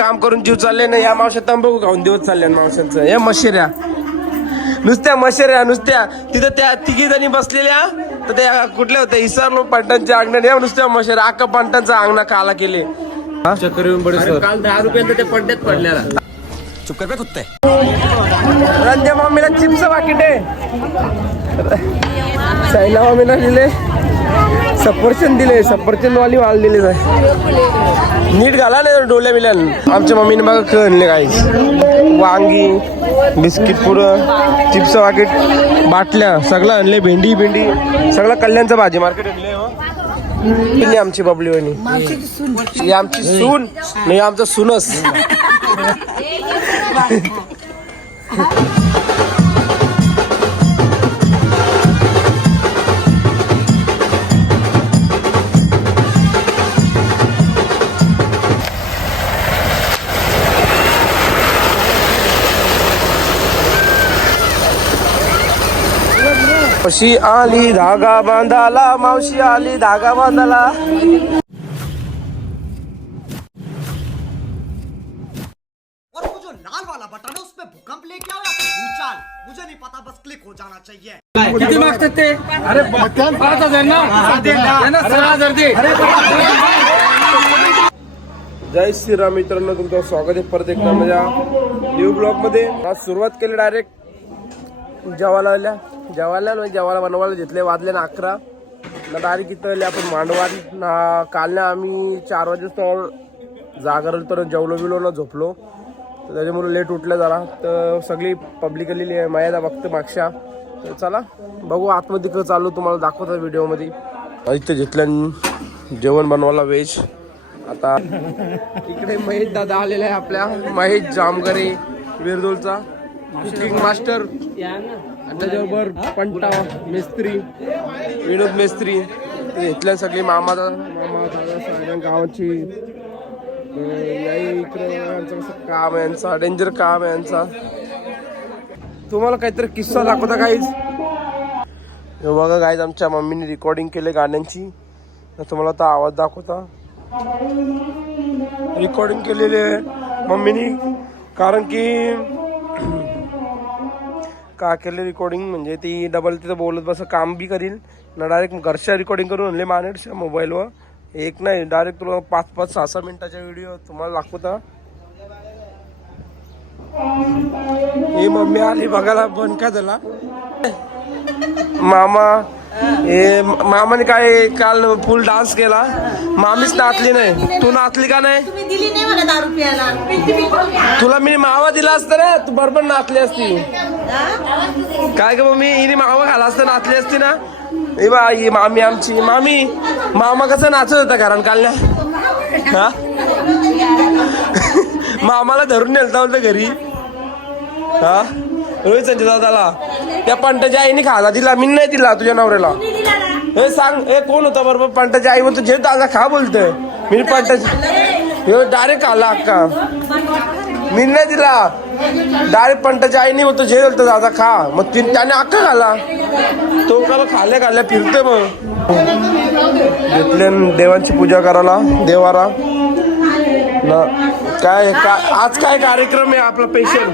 काम करून जीव चालले ना, या मावश्या तंबाखू खाऊन दिवस चालले मावशांचं. या मशेऱ्या नुसत्या मशेऱ्या नुसत्या तिथं त्या तिघी जणी बसलेल्या, तर त्या कुठल्या होत्या इसारलो पंटांच्या अंगणात, या नुसत्या मशेऱ्या अख्खा पंटांचा अंगणा काला केले. चक्कर येऊन पडे काल 10 रुपयांचा ते पड्ड्यात पडलेला. चुप कर बे कुत्ते. रंजा मामीला चिप्स पाकिट आहे, साईला मामीला दिले सफरचंद दिले, सफरचंद वाली माल दिले. नीट घाला ना डोल्या मिल्यान. आमच्या मम्मीने बघा कळले काही वांगी, बिस्किट पुरं, चिप्स पाकिट, बाटल्या सगळं आणले. भेंडी सगळं कल्याणचं भाजी मार्केट आणले. हो आमची बबली वहिनी, ही आमची सून नाही, आमचा सुनस. मावशी आली धागा बांधाला, मावशी आली धागा बांधाला. और वो जो लाल वाला बटन है उसपे भूकंप लेके आओ या फिर भूचाल, मुझे नहीं पता, बस क्लिक हो जाना चाहिए. किती मागतात ते? अरे 5,000 ना, 6,000 दे. जय श्रीराम मित्रांनो, तुमचं स्वागत आहे परत एकदा माझ्या न्यू ब्लॉग मध्ये. आज सुरुवात केली डायरेक्ट जेवायला बनवायला घेतले. वाजले ना 11 ना, डायरेक्ट इथं आपण मांडवारी ना. काल ना आम्ही 4 वाजेस्तोवर जागरल तर जेवलो बिलो ना झोपलो, तर त्याच्यामुळे लेट उठलं जरा. तर सगळी पब्लिक आलेली आहे, मायादा बघतं मागच्या. तर चला बघू आतमध्ये कसं चालू, तुम्हाला दाखवतो व्हिडिओमध्ये. इथं घेतलं जेवण बनवायला व्हेज. आता इकडे महेश दादा आलेला आहे आपल्या, महेश जामगरे विरदोलचा कुकिंग मास्टर. त्याच्याबरोबर पंटा मेस्त्री, विनोद मेस्त्री. इथल्या सगळी मामा दादा गावाची. इकडे कसं काम आहे यांचा, डेंजर काम आहे यांचा. तुम्हाला काहीतरी किस्सा दाखवता काहीच. बघा गाईज, आमच्या मम्मीने रेकॉर्डिंग केले गाण्यांची, तुम्हाला तो आवाज दाखवता. रेकॉर्डिंग केलेली आहे मम्मीनी, कारण की का केले रेकॉर्डिंग म्हणजे ती डबल तिथं बोलत बस काम बी करील ना. डायरेक्ट घरच्या रेकॉर्डिंग करून आणले मानेटच्या मोबाईलवर. एक नाही, डायरेक्ट तुला 5-5, 6-6 मिनिटाच्या व्हिडिओ तुम्हाला दाखवता. हे मम्मी आली बघायला. बन काय झाला मामा, हे मामाने काय काल फुल डान्स केला. मामीच नाचली नाही. तू नाचली का नाही? तुला मी मावा दिला असता ना, तू बरोबर नाचली असती. काय ग मम्मी, हिने मावा खाला असता नाचली असती ना. ए बा ही मामी आमची. मामा कसं नाचत होता कारण काल ना. हा मामाला धरून नेलता बोलतं घरी. हा रोहित संजय दादाला त्या पंटाच्या आईने खाला दिला, मी नाही दिला तुझ्या नवऱ्याला. हे सांग, हे कोण होता बरोबर पंटाच्या आई? म्हणतो जे दादा खा बोलतोय. मी पंटाच्या डायरेक्ट खाला अक्का, मी नाही दिला. डायरेक्ट पंटाच्या आईने म्हणतो जे बोलतो दादा खा, मग त्याने अक्का खाला. तो काल खाल्ल्या फिरतोय. मग घेतले देवांची पूजा करायला देवारा ना. काय आज काय कार्यक्रम आहे आपला स्पेशल?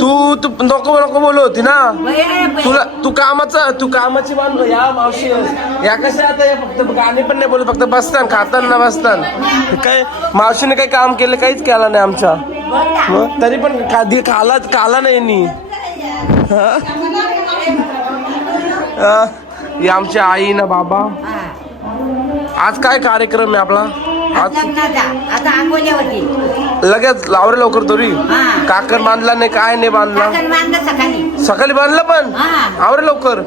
तू नको बोलू होती ना. तू कामाची मान या मावशी या कशा आता फक्त गाणी पण नाही बोलत, फक्त बसतान खाताना बसतान. काय मावशीने काही काम केलं? काहीच केलं नाही आमच्या. तरी पण खाला नाही नी. आमच्या आई ना बाबा. आज काय कार्यक्रम आहे आपला? लगेच लावरे लवकर तरी. काकर बांधला नाही, काय नाही बांधला. सकाळी बांधला पण आवरे लवकर.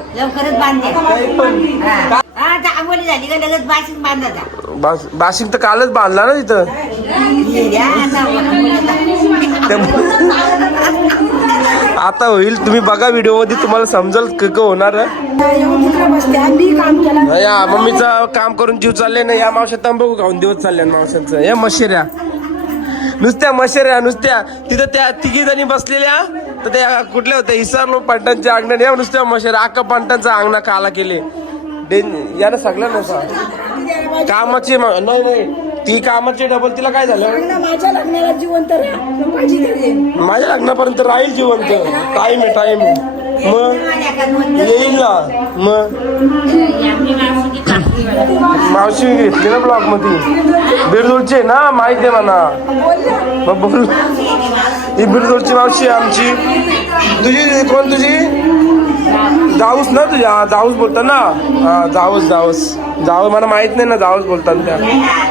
बाशिंग तर कालच बांधला ना तिथं. आता होईल, तुम्ही बघा व्हिडिओ मध्ये तुम्हाला समजेल होणार. या मम्मीचं काम करून जीव चालले ना, या मावश्या तंबाखू खाऊन दिवस चालले मावशांचं. या मशेऱ्या नुसत्या तिथं त्या तिघी जणी बसलेल्या, तर त्या कुठल्या होत्या इसारलो पंटांच्या अंगणात, या नुसत्या मशेऱ्या अख्खा पंटांचा अंगणा काला केले. यानं सगळं नसा कामाची नाही ती कामाची डबल, तिला काय झालं? माझ्या लग्नाला जिवंत राहा माझी घरी. माझ्या लग्नापर्यंत राहील जिवंत. टाइम आहे टाइम. मग येईल ना. मग मावशी घेतली ना ब्लॉग मध्ये, बिरदूरची आहे ना, माहिती आहे म्हणा. मग बोल. ही बिरदूरची मावशी आहे आमची. तुझी कोण? तुझी जाऊस ना, तुझ्या जाऊस बोलतात ना. हा जाऊस जाऊस मला माहित नाही ना, जाऊस बोलतात त्या.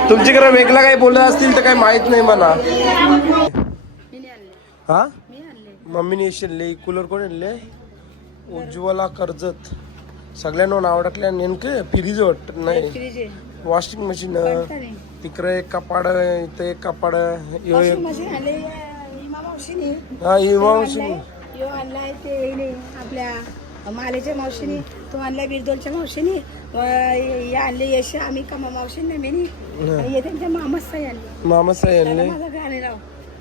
तुमच्याकडे वेगळा काही बोलत असतील तर काही माहित नाही मला. हा मम्मीने शिरले. कूलर कोण आणले? उज्ज्वला कर्जत. सगळ्यांना नाव टाकल्या. नेमके फ्रीज वाटत नाही, वॉशिंग मशीन. तिकडे एक कपाड, इथे एक कपाड. हा ही मावशी आपल्या मालेच्या मावशीने, तो आणलाय बिरदोलच्या मावशीने, आणले यश आम्ही कमा मावशीने मेनी, आणि त्यांच्या मामासाई आणले. मामासाई आणले माझा गाणे राव.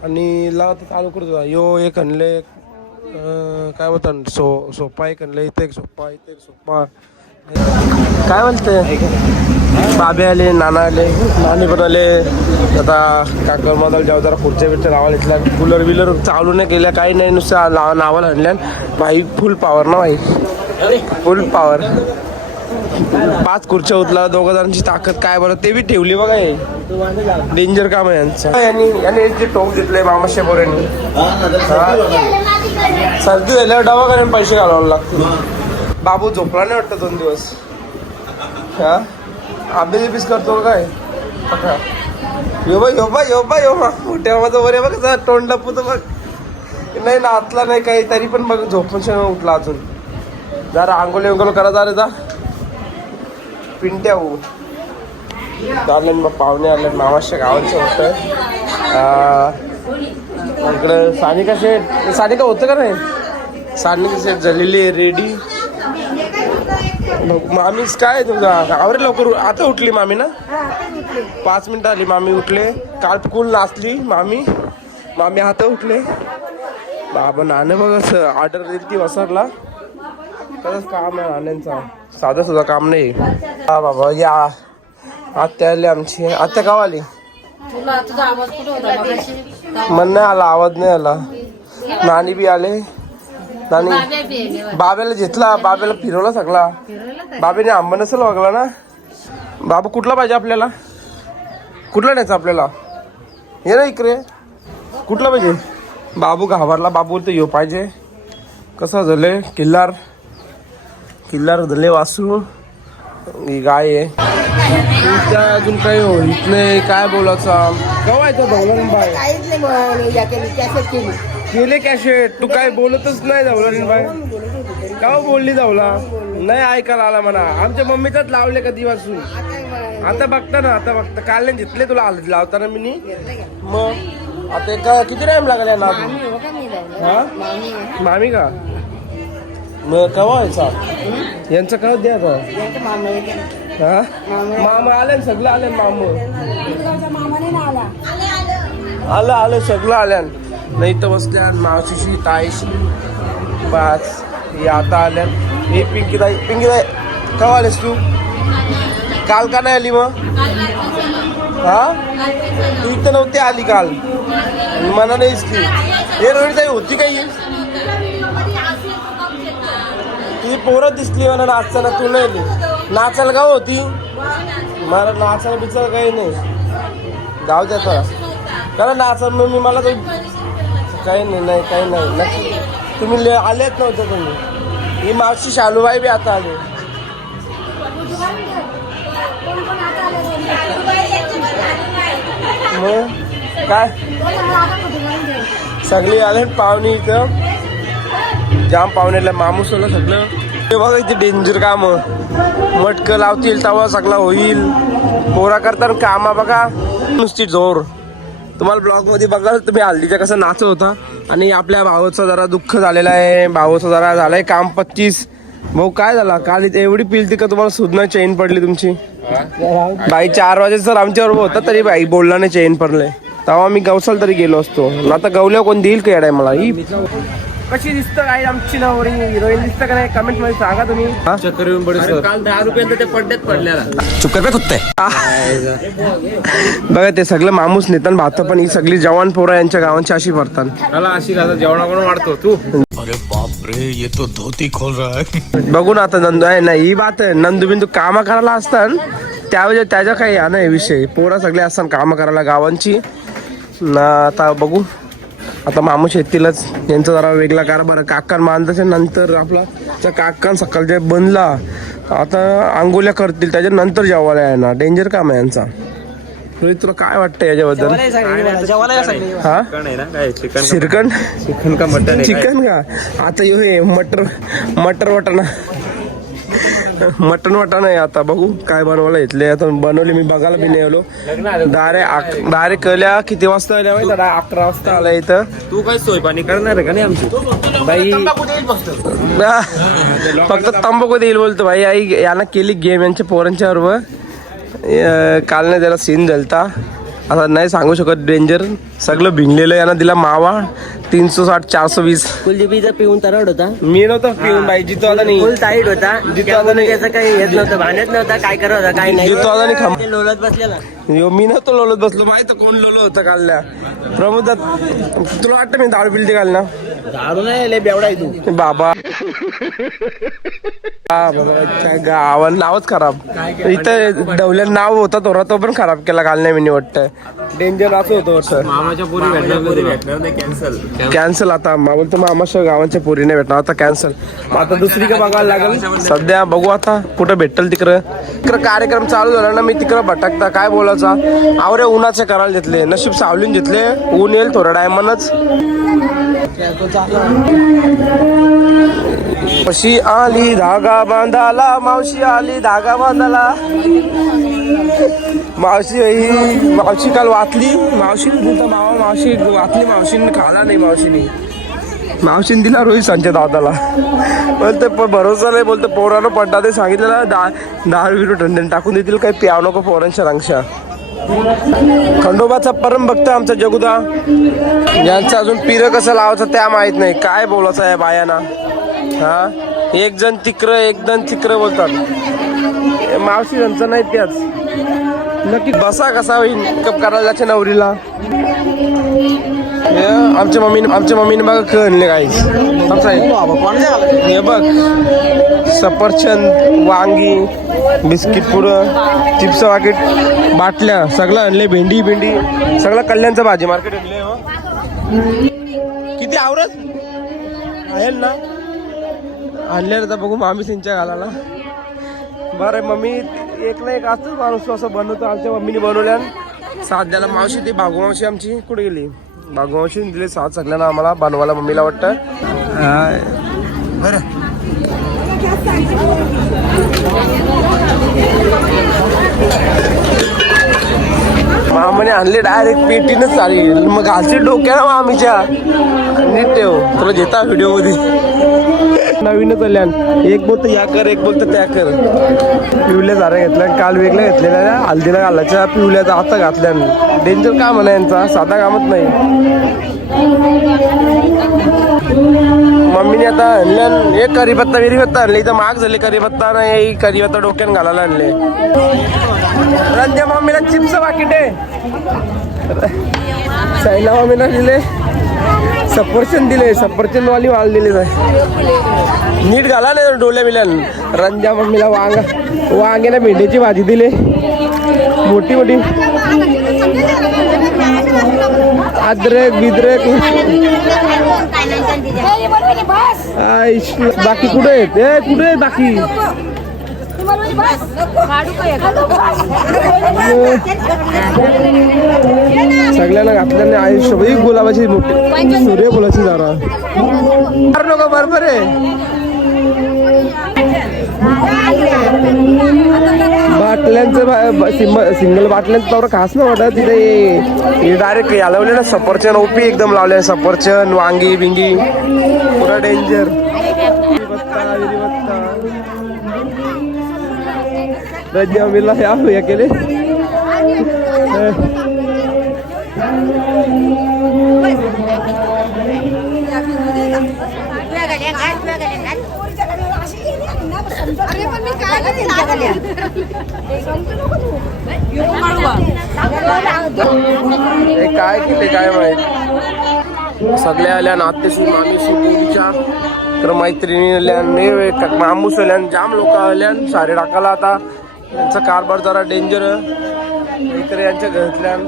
आणि ला तर चालू करतो. यो एक आणले, काय बोलतात, सोफा एक आणले. इथे एक सोफा, इथे एक सोफा. काय म्हणते? बाबे आले, नाना आले, नानी पण आले. आता काकर मधाला जाऊ जरा खुर्च्या बिर्च्या लावायला इथला. कूलर बिलर चालू नाही केल्या, काही नाही, नुसतं नावाला आणल्या. भाई फुल पॉवर ना भाई, फुल पॉवर. 5 खुर्च्या उचला, 2 जणांची ताकद. काय बरं ते बी ठेवली बघा. हे डेंजर काम आहे यांचं. यांनी जे टोक घेतलंय मामाशे पोरांनी. सर्दी झाल्यावर दवाखान्यात पैसे घालावे लागतील. बाबू झोपला नाही वाटतं 2 दिवस. हा अभ्यास करतो काय? यो मोठ्या माझं वर आहे बघ, तोंड लपवतो बघ. नाही नाचला नाही काही तरी पण बघ झोपून उठला अजून. जरा आंघोळ विंगोल करा जा रे जा. पिंट्या हो चालले मग पाहुणे आले मामाच्या गावाचं होतं. इकडं सानिका शेठ, सानिका होतं का नाही? सानिका शेठ झालेली रेडी. मामीच काय तुझा आवरे लवकर. आता उठली मामी ना, 5 मिनिटं आली मामी उठले. काल फुल नाचली मामी. मामी आता उठले. बाबा नाणे बघ असं ऑर्डर दिली ती वसरला. तसंच काम आहे नाण्यांचा, साधं सुद्धा काम नाही. हा बाबा या आत्या आली आमची. आत्या गाव आली? मन नाही आला, आवाज नाही आला. नानी बी आले. नानी बाब्याला घेतला, बाब्याला फिरवला सगळा. बाबीने आंबा नसेल वागला ना. बाबू कुठला पाहिजे आपल्याला? कुठला न्यायचा आपल्याला? ये ना इकडे. कुठला पाहिजे? बाबू घाबरला. बाबू तर यो पाहिजे. कसं झालंय? किल्लार झाले वासू. ही गाय आहे. त्या अजून काही होत नाही. काय बोलायचा? केव्हा येतो धवलारीन बाय? केले कॅशेट. तू काय बोलतच नाही धवलारीन बाय. का बोलली धावला? नाही ऐकायला आला म्हणा. आमच्या मम्मीचाच लावले कधी वासून. आता बघता ना, आता बघता. काल नाही घेतले तुला लावताना मी. मग आता का किती टाइम लागला ना? हा मामी का? मग केव्हा व्हायचा यांचं? काय द्या का? हा मामा आले सगळं आले. आलं सगळं आल्या. नाही तर बसल्या मावशीशी ताईशी. बस हे आता आल्या. हे पिंकीताई केव्हा आलेस तू? काल का नाही आली मग? हा तू इथं नव्हती आली काल, मला नाही दिसली. हे रोहिताई होती काही? ती पोरं दिसली मला नाचताना. तू नाही नाचायला का होती? मला नाचायला बिचायला काही नाही. जाऊ द्या त्याला नाचायला. मग मी मला काही नाही काही नाही नक्की. तुम्ही आलेच नव्हते तुम्ही. ही मावशी शालूबाई बी आता आले. मग काय सगळी आले पाहुणे इथं. जाम पाहुण्याला मामूस होलं सगळं. ते बघा इथे डेंजर काम. मटकं लावतील तवा सगळा होईल. पोरा करताना कामा बघा नुसती जोर. तुम्हाला ब्लॉग मध्ये बघाल तुम्ही हल्दीचा कसं नाच होता. आणि आपल्या भावाचं जरा दुःख झालेलं आहे. भावाचं जरा झालंय काम 25. भाऊ काय झाला? काल इथे एवढी पिलती का तुम्हाला सुद्धा चेन पडली तुमची? बाई 4 वाजे सर आमच्यावर होता तरी बाई बोलला नाही चेन पडले. तेव्हा मी गवसाल तरी गेलो असतो. आता गवल्या कोण देईल का येडाय मला? ही कशी दिसतं काय आमची नवरी हिरोईन दिसतं का नाही कमेंट मध्ये सांगा तुम्ही. चक्कर येऊन पडे काल 10 रुपयांचा त्या पड्ड्यात पडलेला. बघा ते सगळं मामूस नेतन भात पण ही सगळी जवान पोरं यांच्या गावांची अशी भरतात. मला अशी घालत जेवणा करून वाढतो तू. बघू ना आता नंदू आहे ना ही बात आहे नंदू बिंदू कामं करायला असतात त्यावेळेस त्याच्या काही हा नाही विषय पोरं सगळे असतात कामं करायला गावांची ना. आता बघू आता मामूस येतीलच यांचा जरा वेगळा कारभार काकान बांधायच्या नंतर आपला त्या काकान सकाळच्या बनला आता आंघोळ्या करतील त्याच्यानंतर जेवायला येणार. डेंजर काम आहे यांचा. रोहित तुला काय वाटतं याच्याबद्दल. हा चिकन चिकन का मटन चिकन का आता हे मटर वटण आहे. आता बघू काय बनवायला घेतले आता बनवले मी बघायला बी नाही आलो. डायरेक्ट कळल्या किती वाजता आल्या माहिती 11 वाजता आला इथं. तू काय सोय पाणी करणार आहे का नाही आमची बाई फक्त तंबाखू देईल बोलतो भाई. आई यानं केली गेम यांच्या पोरांच्या बरोबर. काल नाही त्याला सीन झालता आता नाही सांगू शकत. डेंजर सगळं भिंगलेलं यानं दिला मावा 360 420. कुलदीपीचा पिऊन तरड होता. मी नव्हतं पिऊन बाई जितो आता नाही. फुल टाईट होता. जितो आता नाही. त्याचं काही येत नव्हतं भांडत नव्हता काय करत होता काय नाही. जितो आता नाही ते लोळत बसलेला. मी नव्हतो लोलत बसलो माहित कोण लोल होतं कालल्या प्रमोद. तुला वाटतं मी दारू पिलते काल ना. दारू नाही बेवडा आहे तू बाबा गावात नावच खराब. इथं डवल्या नाव होता तोरा तो पण खराब केला काल नाही मी वाटतं. डेंजर असं होतं वाटतं. मामाच्या पोरी भेटणार नाही कॅन्सल आता बोलतो मामाच्या गावांच्या पोरी नाही भेटणार आता कॅन्सल. आता दुसरी का बघायला लागेल सध्या. बघू आता कुठं भेटल तिकडं कार्यक्रम चालू झाला ना मी तिकडं भटकता काय बोलायचा. आवरे उन्हाचे करायला घेतले नशीब सावलीन घेतले. ऊन येईल थोडा टायमानच. मावशी आली धागा बांधाला मावशी आली धागा बांधाला. मावशी काल वाचली मावशीने मावा मावशी वाचली मावशीने खाला नाही. मावशीने दिला रोहित संजय दादाला. बोलते पण भरोसा नाही बोलते पोरानं पड्डा ते सांगितलेलं 10 विरू टंडन टाकून देतील काही प्याव नको पोरांच्या रंगशा. खंडोबाचा परम भक्त आमचा जगुदा यांचं अजून पिरं कसं लावायचं त्या माहित नाही. काय बोलायचं आहे बायाना. हा एक जण तिकडं बोलतात. मावशी त्यांचं नाही त्याच नक्की बसा कसा होईल मेकअप करायला जायच्या नवरीला. आमच्या मम्मीने बघा कळले काही हे बघ सफरचंद वांगी बिस्किट पुरं चिप्स पाकिट बाटल्या सगळं आणले. भेंडी सगळं कल्याणचं भाजी मार्केट आणले. किती आवरत आहे ना आणले तर बघू मामी सिंच्या घालायला. बरं मम्मी एक ना एक असतोच माणूस असं बनवतो. आमच्या मम्मीने बनवल्या साध्याला. मावशी ती भागू मावशी आमची कुठे गेली. भागू मावशीने दिले साथ सगळ्यांना आम्हाला बनवायला मम्मीला वाटतं. बरं मामाने आणले डायरेक्ट पेटीनच चालेल. मग घालची डोक्याला मामीच्या नीट ठेव तुला घेता व्हिडिओ मध्ये. नवीनच आल्यान एक बोलतं या कर एक बोलतं त्या कर. पिवल्या झाऱ्या घेतल्या काल वेगळ्या घेतलेल्या हल्दीला घालायच्या पिवल्याचा आता घातल्या. डेंजर काम आहे यांचा साधा कामच नाही. मम्मीने आता आणल्या एक करीपत्ता आणले. इथं महाग झाले करीपत्ता नाही करीपत्ता डोक्यान घालायला आणले. रंजा मम्मीला चिप्स पाकिट आहे. साईला मम्मीला दिले सफरचंद दिले. सफरचंद वाली माल दिले. नीट घाला नाही डोल्या मिल्यान. रंजा मम्मीला वांग्याला भेंडीची भाजी दिली मोठी अद्रक बिद्रक. बाकी कुठे आहेत बाकी सगळ्यांना घातल्याने आयुष्य गुलाबाची मोठी सूर्यफुलाची जरा नको बरोबर आहे. बाटल्यांचं सिंगल बाटल्यांचं तेवढं खास ना वाटत. तिथे डायरेक्ट लावले ना सफरचंद ओपी एकदम लावले. सफरचंद वांगी बिंगी पुरा डेंजर. रज्जा मिला या केले. हे काय केले काय माहित. सगळ्या आल्या नातेशी मामीशी पूरच्या तर मैत्रिणी आल्यान मामूस आल्यान जाम लोक आल्यान सारे टाकायला. आता त्यांचा कारभार जरा डेंजर इकडे यांच्या घरातल्यान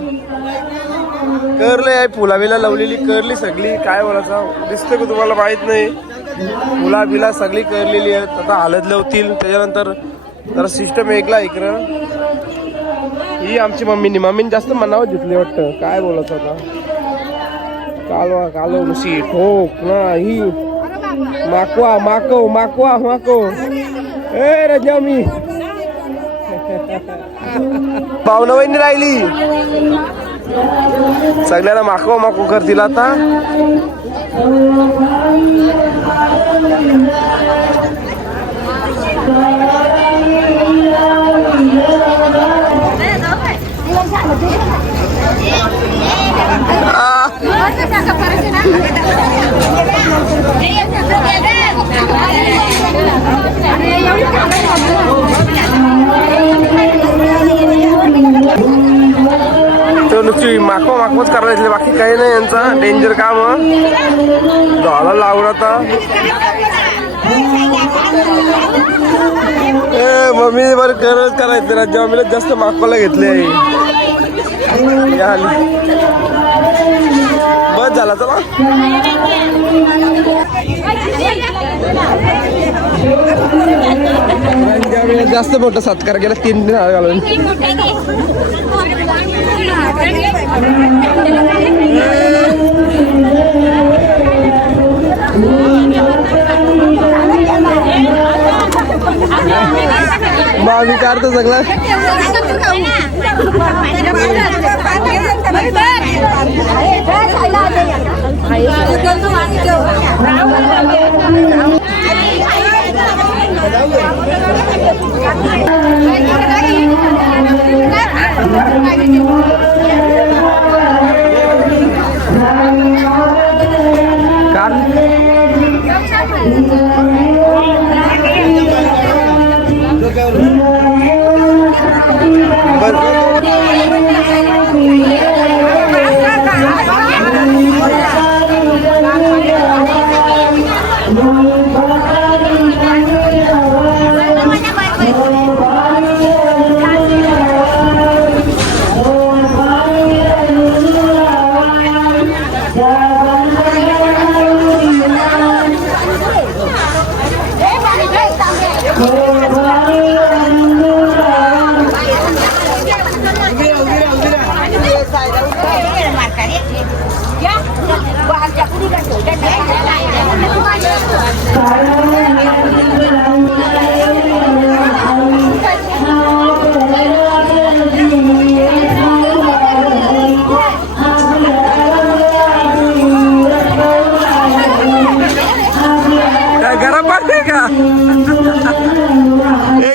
करले आहे. फुलाबिला लावलेली करली सगळी. काय बोलायचं दिसतं का तुम्हाला माहित नाही. फुला बिला सगळी करलेली आहेत. आता हलत लावतील त्याच्यानंतर जरा सिस्टम ऐकला इकडं. ही आमची मम्मीने जास्त मनावर घेतली वाटतं. काय बोलायचं आता कालवा कालव नुसी ठोक ना ही माकवा माको माकवा माको ए रजा मी पाहुणा वहिनी राहिली. सगळ्याला माकवा माको करतील आता. तो नुसती माकवच करायचे बाकी काही नाही. यांचा डेंजर काम झाला लावून आता. मम्मी बरं करत करायचं ना. जेव्हा मी जास्त माकवाला घेतले बस झाला चला. जास्त मोठा सत्कार केला 3 दिन घालून. मामी काढतो सगळं.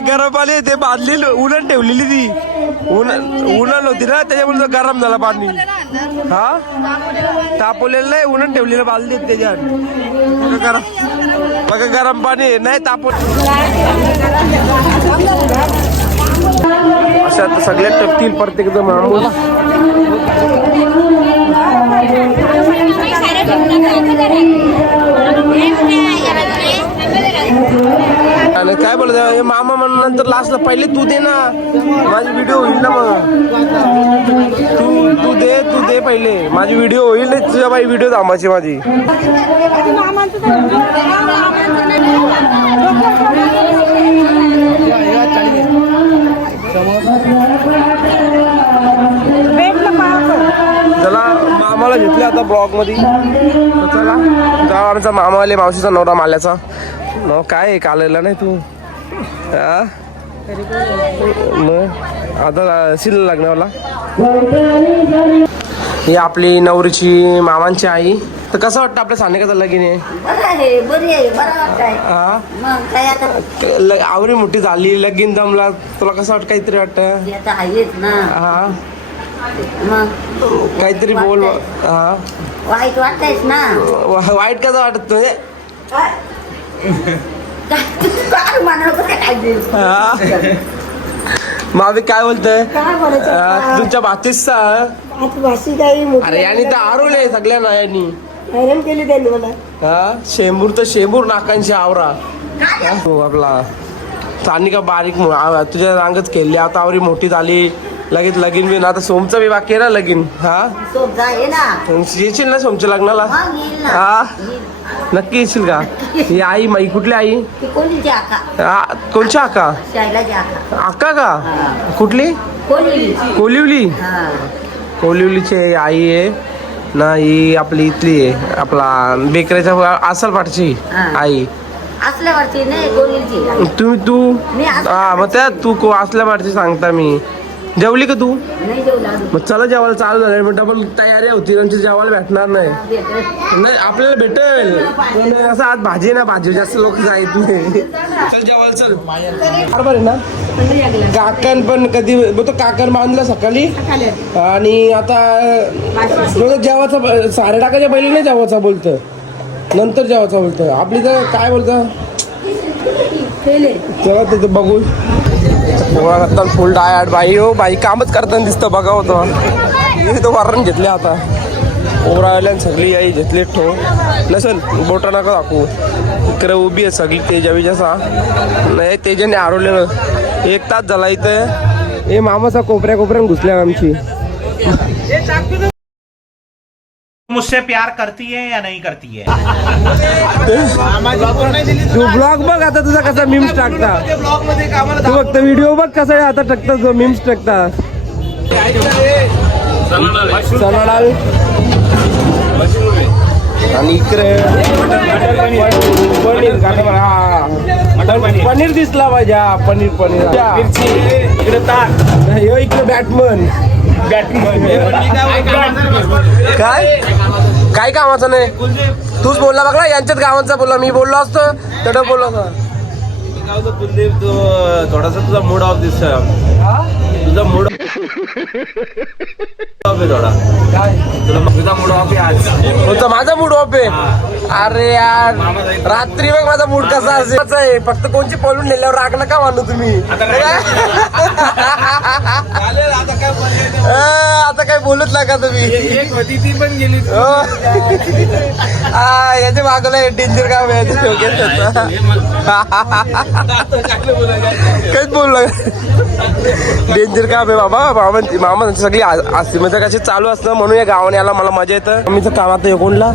गरम पाणी ते बादली उन्हात ठेवलेली ती उन्हात होती ना त्याच्यामुळे गरम झाला पाणी. हा तापवलेलं नाही उन्हात ठेवलेलं बादली त्याच्यात. बघा गरम पाणी नाही तापव. अशा सगळ्या टपतील प्रत्येक जण माणूस. आणि काय बोलत मामा म्हणून नंतर लास्टला पहिले तू दे ना माझी व्हिडिओ होईल ना. मग तू दे पहिले माझी व्हिडिओ होईल नाही. तुझ्या बाई व्हिडिओ थांबायची माझी. चला मामाला घेतले आता ब्लॉग मध्ये. चला जाऊ आमचा मामा आले मावशीचा नवरा माल्याचा. न काय कालेला नाही तू मग आता शिल लागण्यावाला. ही आपली नवरीची मामांची आई. तर कसं वाटतं आपल्या सानिकाचं लगीन आहे. आवरी मोठी झाली लगीन जमला तुला कसं वाटत काहीतरी वाटत. हा काहीतरी बोल. हा वाईट वाटतंयस ना. वाईट कसं वाटत म्हणजे काय म्हणाल कसं काय देईल? मावी काय बोलतोय काय बोलायचं? तुमच्या भाचीचा आता भाषी काही मोठी अरे यांनी तर आरवले सगळ्यांना यांनी हैराण केली त्यांनी मला. हा शेंबूर तर शेंबूर नाकांची आवरा हो आपला सानिका बारीक तुझ्या रांगच खेळली आता आवरी मोठी झाली लगेच लगीन बिन आता सोमचं बी बाकी आहे ना लगीन हा सोबत आहे ना. येशील ना सोमच्या लग्नाला मग येईल ना. हा नक्की येशील का ही आई माई कुठली आई ती कोणीची आका? हा, कोणची आका शाळेलाची आका. आका का कुठली कोणी? कोलिवली हा. कोलिवलीची आई आहे ना ही आपली इथली आहे आपला बेकऱ्याच्या आसल पाठची हा. आई असल्यावरची नाही कोणीची. तू मी असं- हा मग त्या तू असल्या पाठची सांगता मी जेवली का तू नाही जेवला अजून. मग चला जेवायला चालू झालं मग डबल तयारी होती त्यांची जेवायला भेटणार नाही नाही आपल्याला भेटेल पण असं आज भाजी ना भाजी जास्त लोक जायत नाही चल जेवायला चल बरोबर आहे ना काकण पण कधी तो काकण बांधला सकाळी आणि आता जेवायचा सारे टाकायच्या पहिले नाही जेवायचा बोलतं नंतर जेवायचा बोलतं आपली तर काय बोलतं चला तिथं बघू पोळा फुल डायट बाई हो बाई कामच करताना दिसतं बघा होतं हे तो वारण घेतले आता पोरा आल्या सगळी आई घेतली ठो नसेल बोटा नका दाखवू इकडे उभी आहे सगळी तेजा विजासा नाही तेजाने हरवलेलं 1 तास झाला इथं हे मामाचा कोपऱ्यान घुसल्या आमची मुझसे प्यार करती है या नहीं करती है? तू ब्लॉग बघ आता तुझा कसा मीम्स टाकता तू फक्त व्हिडिओ बघ कसा आहे आता टाकता जो मीम्स टाकता चणाडाळ आणि इकडे पनीर दिसला पाहिजे हा पनीर इकडे ताक इकडे बॅटमन काय कामाचं नाही तूच बोलला बघला यांच्याच गावांचा बोलला मी बोललो असतो तेवढं बोललो असतो कुलदीप थोडासा तुझा मूड ऑफ दिसतोय तुझा मूड ऑफ आहे थोडा तुझा मूड ऑफ आहे आज होता माझा मूड ऑफ आहे अरे यार रात्री मग माझा मूड कसा असेल फक्त कोणची पळून नेल्यावर राग नका मानू तुम्ही आता काय बोलत नका तुम्ही ती पण गेली याच्या मागला डेंजर काम आहे काहीच बोललो डेंजर काम आहे बाबा मामा सगळी असते म्हणजे कशी चालू असतं म्हणून या गावाने याला मला मजा येतं मम्मीचं काम आता कोणला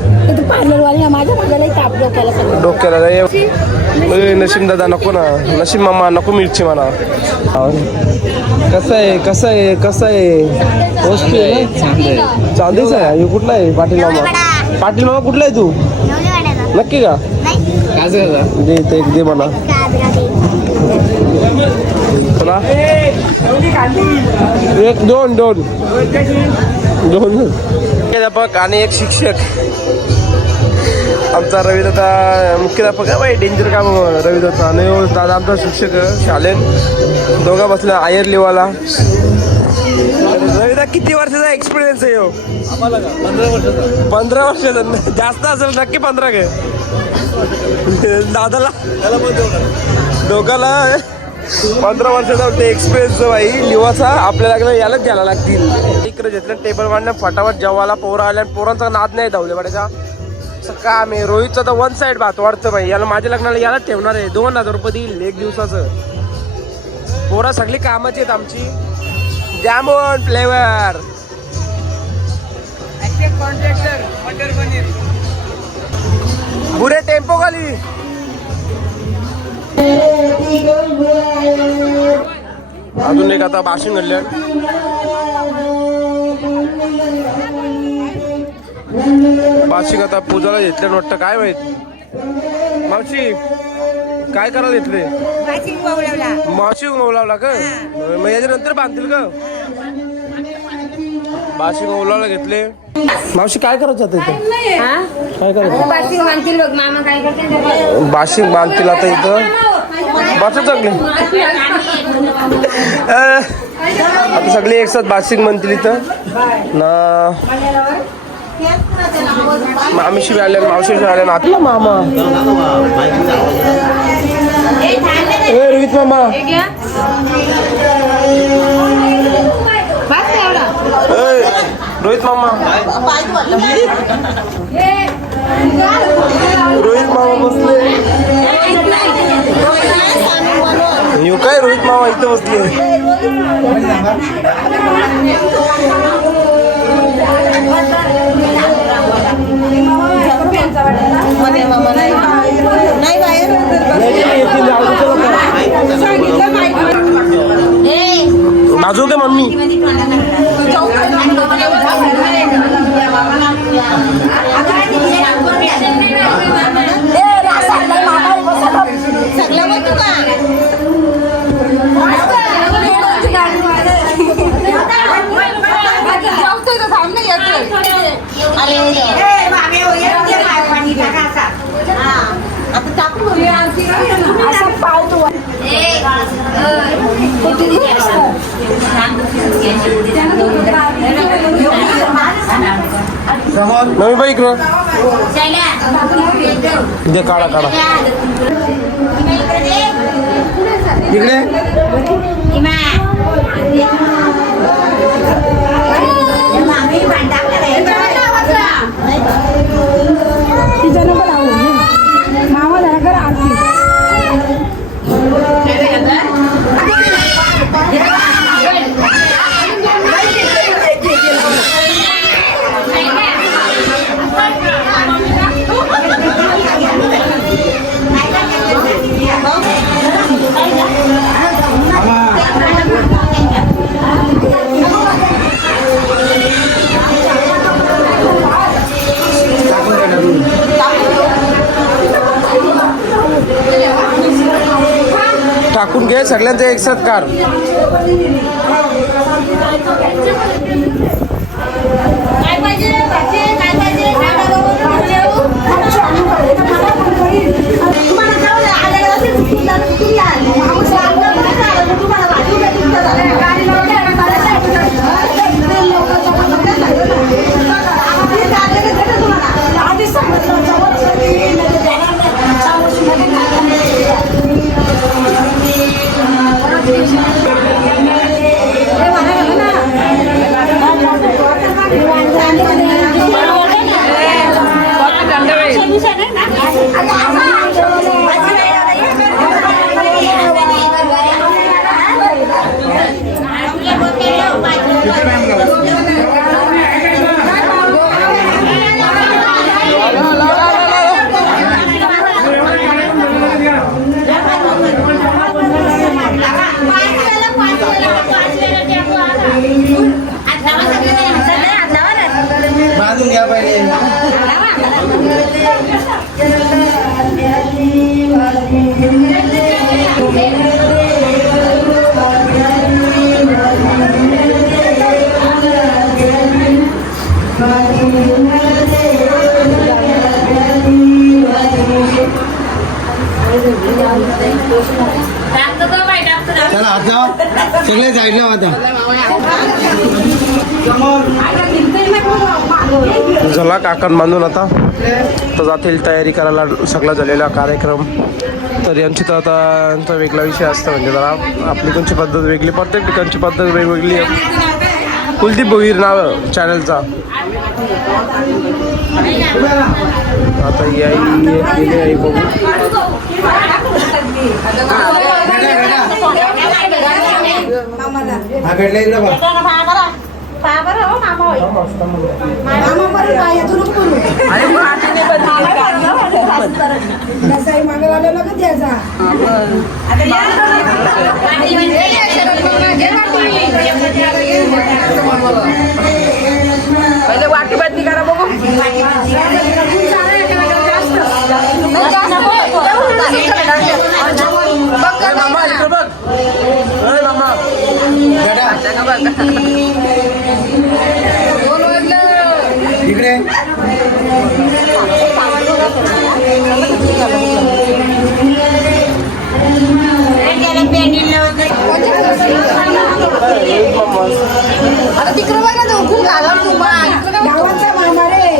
पार्लरवाली माझ्या भागाला ताप डोक्याला सगळं. डोक्याला नशीम दादा नको ना नशीम मामा नको मिरची म्हणा कसं आहे गोष्टी आहे चांदीच आहे हे कुठला आहे पाटील मामा कुठला आहे तू नक्की का दे एक दे म्हणा चला एक दोन मुख्याध्यापक आणि एक शिक्षक आमचा रविदादा मुख्याध्यापक आहे बाई डेंजर काम रविदादा आणि दादा आमचा शिक्षक शालेन दोघा बसल्या आयर लिवाला रविदा किती वर्षाचा एक्सपिरियन्स आहे हो 15 वर्षाचा जास्त असेल नक्की 15 काय दादाला दोघाला 15 वर्षाचा ते एक्सपिरियन्स बाई लिवाचा आपल्याला यालाच घ्यायला लागतील इकडे घेतलं टेबल मांडणं फटाफट जेवायला पोरं आल्या पोरांचा नाद नाही धावले पाड्याचा काम आहे रोहितचा तर 1 साईड भात वाढतं बाई याला माझ्या लग्नाला यालाच ठेवणार आहे 2000 रुपये देईल 1 दिवसाचं पोरं सगळी कामाची आहेत आमची जामून फ्लेवर पुरे टेम्पो खाली अजून एक आता बाशिंग घडल्या बाशिंग आता पूजाला घेतल्या वाटतं काय माहित मावशी काय करायला घेतले मावशी ओलावला का मग याच्यानंतर बांधतील का बाशिंग ओलावला घेतले मावशी काय करत जाते काय करत बाशिंग बांधतील आता इथं बाजू चांगली आता सगळे एक साथ बाशिंग म्हणतील इथं ना मामीशी आले मावशीशी आले नातला मामा ए रोहित मामा ए रोहित मामा रोहित मामा बसले येऊ काय रोहित मामा इथं बसले बाजू के मम्मी नवी बाई इकडं दे काढा काढा इकडे मामा जरा कर आरती टाकून घे सगळ्यांचा एक सत्कार बांधून घ्या पहिले चला आता सगळे साईडला आता झाला काकण बांधून आता तर जातील तयारी करायला सगळा झालेला कार्यक्रम तर यांची तर आता यांचा वेगळा विषय असतो म्हणजे जरा आपली कोणची पद्धत वेगळी प्रत्येक ठिकाणची पद्धत वेगवेगळी आहे कुलदीप भोईर नाव चॅनलचा आता याई बघू हा भेटला इकडे बघ पहिले वाटी बाटली करा बघू इकडे आता तिकडे बघा खूप गावाचा मामा रे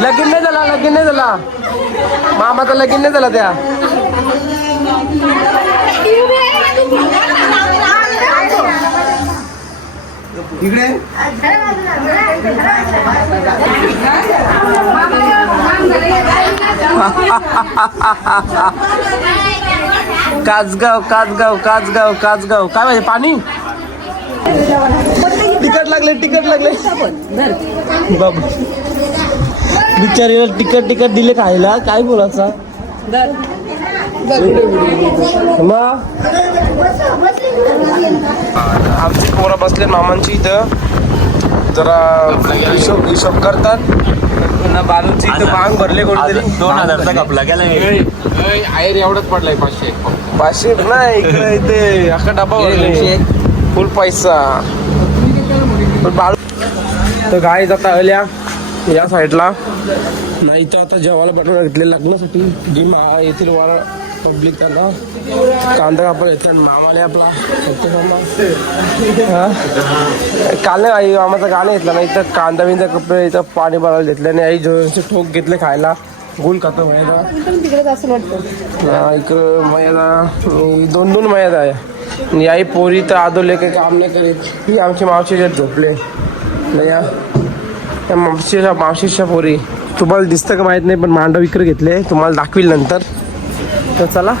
लगीन नाही झाला मामाचा लगीन नाही झाला त्या. इकडे काचगाव काय पाहिजे पाणी. तिकट लागले बाबा बिचारीला तिकट दिले खायला. काय बोलायचा मग. आमची पोरं बसले मामांची इथं जरा हिशोब करतात. बालूची इथं मांग भरले कोणतरी 2000चा कपला गेला आयर एवढंच पडलाय 500 नाही इकडे इथे अख्खा डबा भरले फुल पैसा. पण बाळू तर गाय जाता आल्या या साईडला नाही तर आता जेवायला बनवून घेतले लग्नासाठी जी येथील वारा पब्लिक त्यांना कांदा कापड घेतला. मामाले आपला काल नाही आई मामाचा गाणं घेतला नाही तर कांदा बिंदा कपडे इथं पाणी भरायला घेतले आणि आई जोरचे ठोक घेतले खायला. गुल खातो मैदा इकडं मैदा 2 मैदा आहे. आणि आई पोरी तर आदोले काही काम नाही करीत. ही आमची मावशीच्या झोपले या मावशीच्या पोरी. तुम्हाला दिसतं का माहीत नाही पण मांडव विक्री घेतले तुम्हाला दाखवील नंतर. तर चला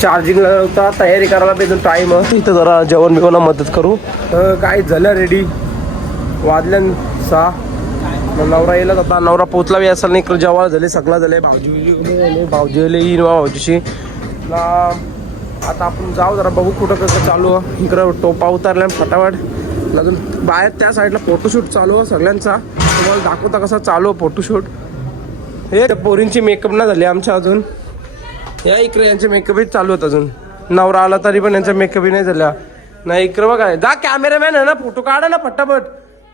चार्जिंगला होता तयारी करायला पाहिजे टाईम इथं जरा जेवण बिवणं मदत करू. तर काय झालं रेडी वाजल्या 6. नवरा येईल आता. नवरा पोचला बी असेल नाही इकडं जेवायला झाले सगळं झाले. भाऊजी येईल भाऊजीशी आता आपण जाऊ जरा बघू कुठं कसं चालू. इकडं टोपा उतारल्या फटाफट अजून बाहेर त्या साईडला फोटोशूट चालू आहे सगळ्यांचा. तुम्हाला दाखवता कसा चालू आहे फोटोशूट. हे पोरींची मेकअप नाही झाली आमच्या अजून. या इकडे यांचे मेकअपही चालू आहेत अजून. नवरा आला तरी पण यांचा मेकअपही नाही झाला. नाही इकडं बघा जा कॅमेरामॅन आहे ना फोटो काढा ना फटाफट.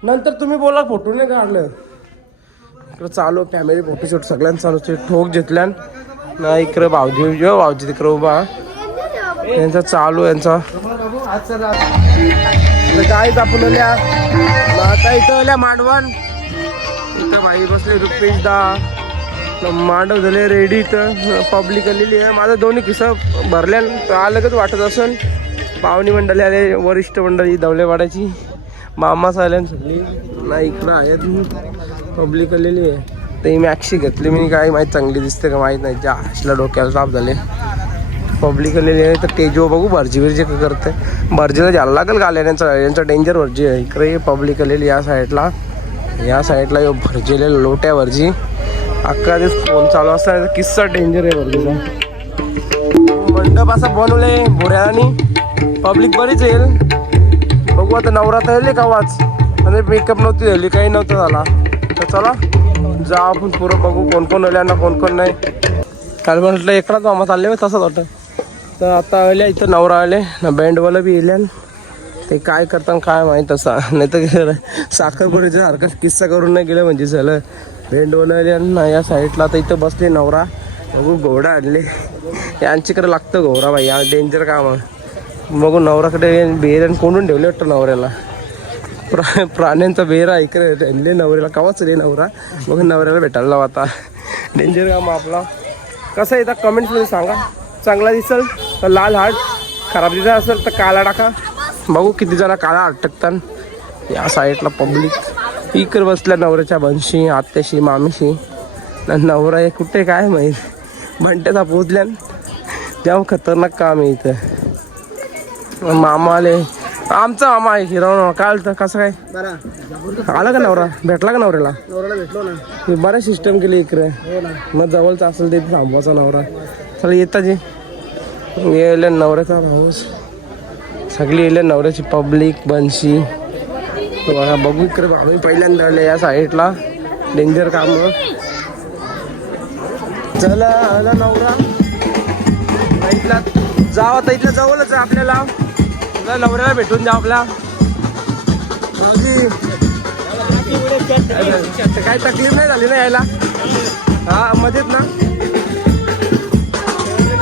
नंतर तुम्ही बोला फोटो नाही काढलं. इकडं चालू फॅमिली फोटोशूट सगळ्यांचं चालू. ठोक घेतल्या ना इकडं भाऊजी तिकडं उभा यांचा चालू यांचा काय आपण आता इथं मांडवण इथं भाई बसले रुपेश दा मांडव झाले रेडी. इथं पब्लिक आलेली आहे. माझं दोन्ही किस्सा भरल्या अलगच वाटत असून. पाहुणी मंडळी आले वरिष्ठ मंडळी दवलेवाड्याची मामा साल्यान सगळी नाही इकडं आहेत पब्लिक आलेली आहे. ते मॅक्सी घेतली मी काय माहीत चांगली दिसते का माहीत नाही. जाशला डोक्याला ताप झाले पब्लिक आलेली आहे. तर तेजो बघू भरजी बिरजी का करते. भरजीला जायला लागेल गाड्यांचा यांचा डेंजर भरजी आहे. इकडे पब्लिक आलेली या साईडला भरजीले लोट्या भरजी अख्खा दिवस फोन चालू असताना किस्सा डेंजर आहे भरजीचा. मंडप असा बनवले भोऱ्यानी पब्लिक बरीच येईल. बघू आता नवरात्र येईल का आवाज आणि मेकअप नव्हती झाली काही नव्हतं झाला. तर चला जा आपण पुरं बघू कोण कोण आल्या ना कोण कोण नाही. काल म्हटलं एकटाच मामा चालले तसंच वाटतं. तर आता आल्या इथं नवरा आले ना बँडवाला बी येल्या. ते काय करतात काय माहीत असा नाही तर साखरपुड्याच्या सारखा किस्सा करून नाही गेलं म्हणजे झालं. बँडवाला आले ना या साईडला तर इथं बसले नवरा. बघू घोडा आणले यांच्याकडे लागतं घोडा बाई या डेंजर काम. बघू नवराकडे बेर कोंडून ठेवले वाटतं नवऱ्याला. प्राण्यांचा बेरा इकडे आणले नवऱ्याला कवाच रे नवरा. बघू नवऱ्याला भेटायला लावा आता. डेंजर काम आपला. कसं येतात कमेंट्समध्ये सांगा. चांगला दिसेल तर लाल हार्ट खराब दिसत असेल तर काला टाका. बघू किती जण काला हार्ट टाकतात. या साईडला पब्लिक इकडे बसल्या नवऱ्याच्या बनशी आत्याशी मामीशी. नवरा आहे कुठे काय माहीत भंट्याचा पोचल्या. जाम खतरनाक काम आहे इथं. मामा आले आमचा मामा आहे हिराव काय आलं कसं काय आला का नवरा भेटला का नवऱ्याला. भेटलो ना बऱ्याच सिस्टम केली इकडे. मग जवळचा असेल ते थांबवाचा नवरा. चला येता जे येले नवऱ्याचा भाऊस सगळी येले नवऱ्याची पब्लिक बनशी. बघा बघू इकडे भाऊ पहिल्यांदा आले या साईडला डेंजर काम. चला आला नवरा इथला जाव आता इथलं जवळच आपल्याला नवऱ्याला भेटून जा आपल्या. काय तकलीफ नाही झाली ना यायला. हा मजेत ना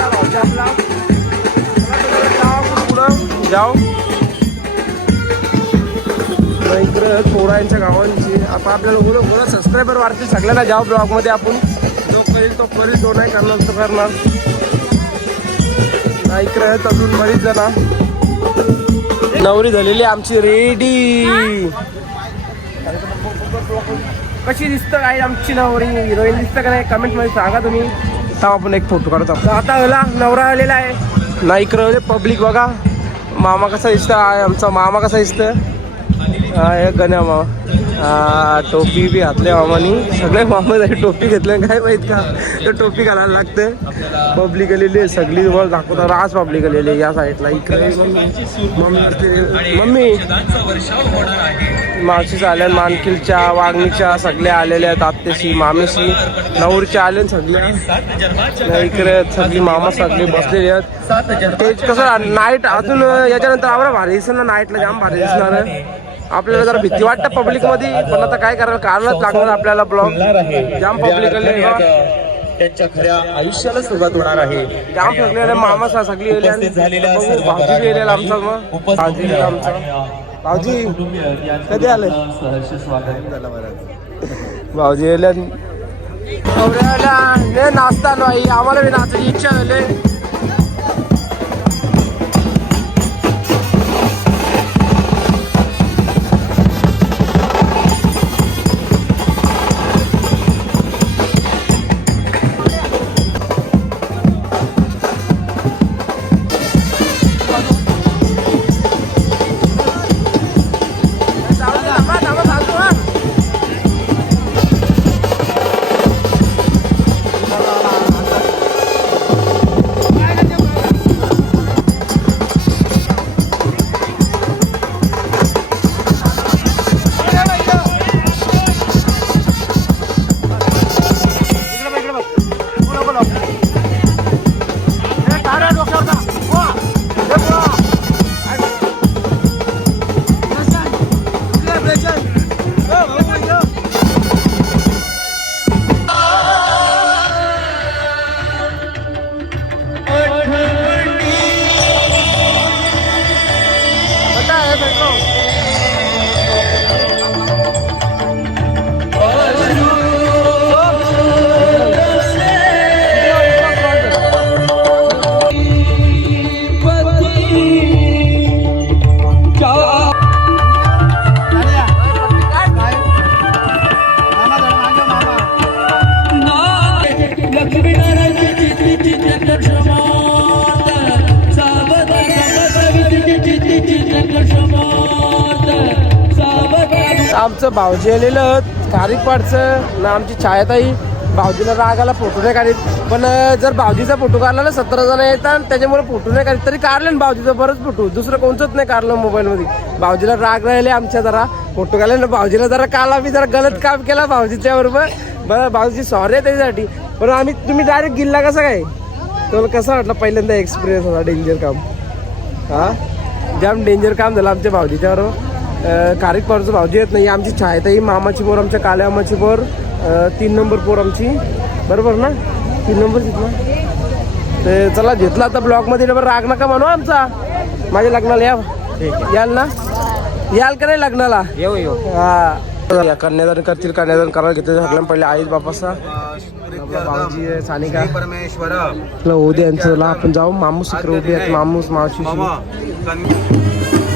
आपला पुढं जाऊ इकडं पोरांच्या गावांची आता आपल्याला उडं सबस्क्रायबर वाढतील सगळ्यांना जाऊ ब्लॉगमध्ये आपण जो करेल तो करेल, जो नाही करणार तो करणार. इकडं अजून बरीच जण नवरी झालेली आमची रेडी. कशी दिसतं काय आमची नवरी, हिरोईन दिसतं का नाही कमेंट मध्ये सांगा तुम्ही. आता आपण एक फोटो काढतो. आता आला नवरा आलेला आहे ना. इकडं पब्लिक बघा. मामा कसा दिसतं, आमचा मामा कसा दिसतं. हे गण्या मामा टोपी बी घातल्या मामानी. सगळे मामा टोपी घेतल्या काय माहित का, तर टोपी घालायला लागतं. पब्लिक आलेली आहे सगळी, तुम्हाला दाखवता रास पब्लिक आलेली आहे या साईडला. इकडे मम्मी मावशीच्या आल्या, मानकिलच्या वागणीच्या सगळ्या आलेल्या आहेत. आत्याशी मामीशी नवरीच्या आल्या सगळ्या. इकडे सगळी मामा सगळे बसलेले आहेत. ते कसं नाईट अजून याच्यानंतर आम्हाला भारी दिसणार ना, नाईटला जाम भारी दिसणार आहे. आपल्याला जरा भीती वाटतं पब्लिक मध्ये, पण आता काय करायला कारणच लागणार आपल्याला. ब्लॉग जाम पब्लिक आले, त्यांच्या खऱ्या आयुष्याला सुरुवात होणार आहे. जाम सगळे मामा सगळी भाऊजी बी येईल आमचा. मग भाऊजी आमचा भाऊजी कधी आले, भाऊजी येल्या नाचता नाही. आम्हाला बी नाचायची इच्छा झाली. आमचं भाऊजी आलेलं खारीकपाडचं ना. आमची छायाताई भाऊजीला रागाला फोटो नाही काढत, पण जर भाऊजीचा फोटो काढला ना 17 जण येतात त्याच्यामुळे फोटो नाही काढत. तरी काढलं ना भाऊजीचा बरंच फोटो, दुसरं कोणतंच नाही काढलं मोबाईलमध्ये. भाऊजीला राग राहिले आमच्या जरा फोटो काढले ना. भाऊजीला जरा काल आम्ही जरा गलत काम केला भाऊजीच्या बरोबर. बरं भाऊजी सॉरी आहे त्याच्यासाठी. पण तुम्ही डायरेक्ट गिल्ला कसं काय, तुम्हाला कसं वाटलं पहिल्यांदा एक्सपिरियन्स होता डेंजर काम. जाम डेंजर काम झालं आमच्या भाऊजीच्या बरोबर. खारीकपाडचं भाऊजी येत नाही. आमची छायाताई मामाची पोर, आमच्या काल्या मामाची पोर, 3 नंबर पोर आमची, बरोबर ना. 3 नंबर ना. ते चला घेतला आता ब्लॉगमध्ये. राग नका म्हणू आमचा. माझ्या लग्नाला याल ना, याल का नाही लग्नाला. येऊ हा कन्यादान करतील. कन्यादान करायला घेतलं सगळ्यांना पहिले आईच बापाचा भाऊजी आहे सानिका परमेश्वर उद्या यांचं आपण जाऊ. मामूस इकडे उभी आहेत, मामूस मावशी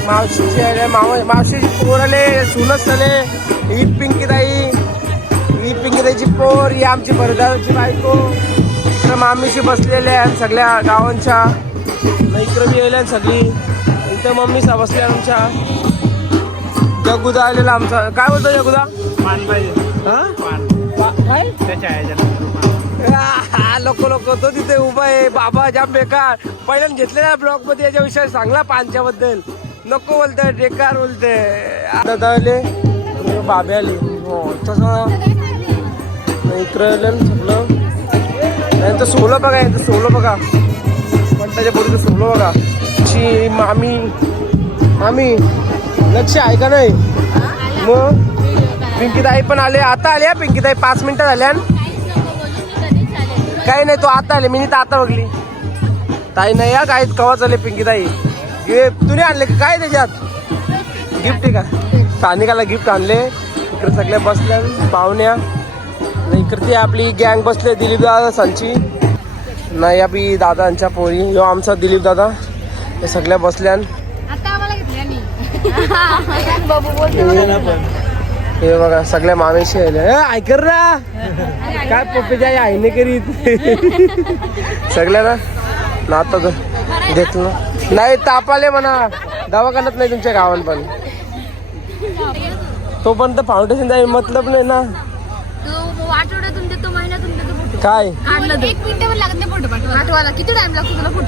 मावशीची आले, मावशीची पोर आले, सुनस आले. ही पिंकीताईची पोर, ही आमची भरदाची बायको. इकडे मामीशी बसलेले आहेत सगळ्या गावांच्या. इकडे बी येईल सगळी. इथे मम्मी सा बसल्या आमच्या. जगुदा आलेला आमचा. काय बोलतो जगुदा, मान पाहिजे लोक तो तिथे उभा आहे. बाबा जाम बेकार. पहिल्यांदा घेतलेल्या ब्लॉग मध्ये याच्या विषय सांगला पानच्याबद्दल. नको बोलतोय, बेकार बोलतोय. दादा आले, बाबे आले. हो तसं इकडे सगळं. यांचं सोलं बघा, यांचं सोलं बघा. पण त्याच्या बोलतो सोलं बघा. मामी लक्ष आहे का नाही. मग पिंकीताई पण आले, आता आले. पिंकीताई 5 मिनिटं झाल्या. काही नाही, तो आता आले. मी तर आता बघली. ताई नाही या काय कवा चालले पिंकीताई. तुम्ही आणले काय त्याच्यात गिफ्ट आहे का. सानिकाला गिफ्ट आणले. इकडे सगळे बसल्या पाहुण्या. इकडची आपली गँग बसले दिलीप दादा सांची नाही आपली दादांच्या पोरी. यो आमचा दिलीप दादा हे सगळ्या बसल्या. हे बघा सगळ्या मामेशी ऐकर ना काय पप्पीच्या आई आईने करीत सगळ्या ना आता देखलं नाही तापाले म्हणा दवाखान्यात नाही तुमच्या गावात पण तोपर्यंत फाउंडेशन द्याय मतलब नाही ना. काय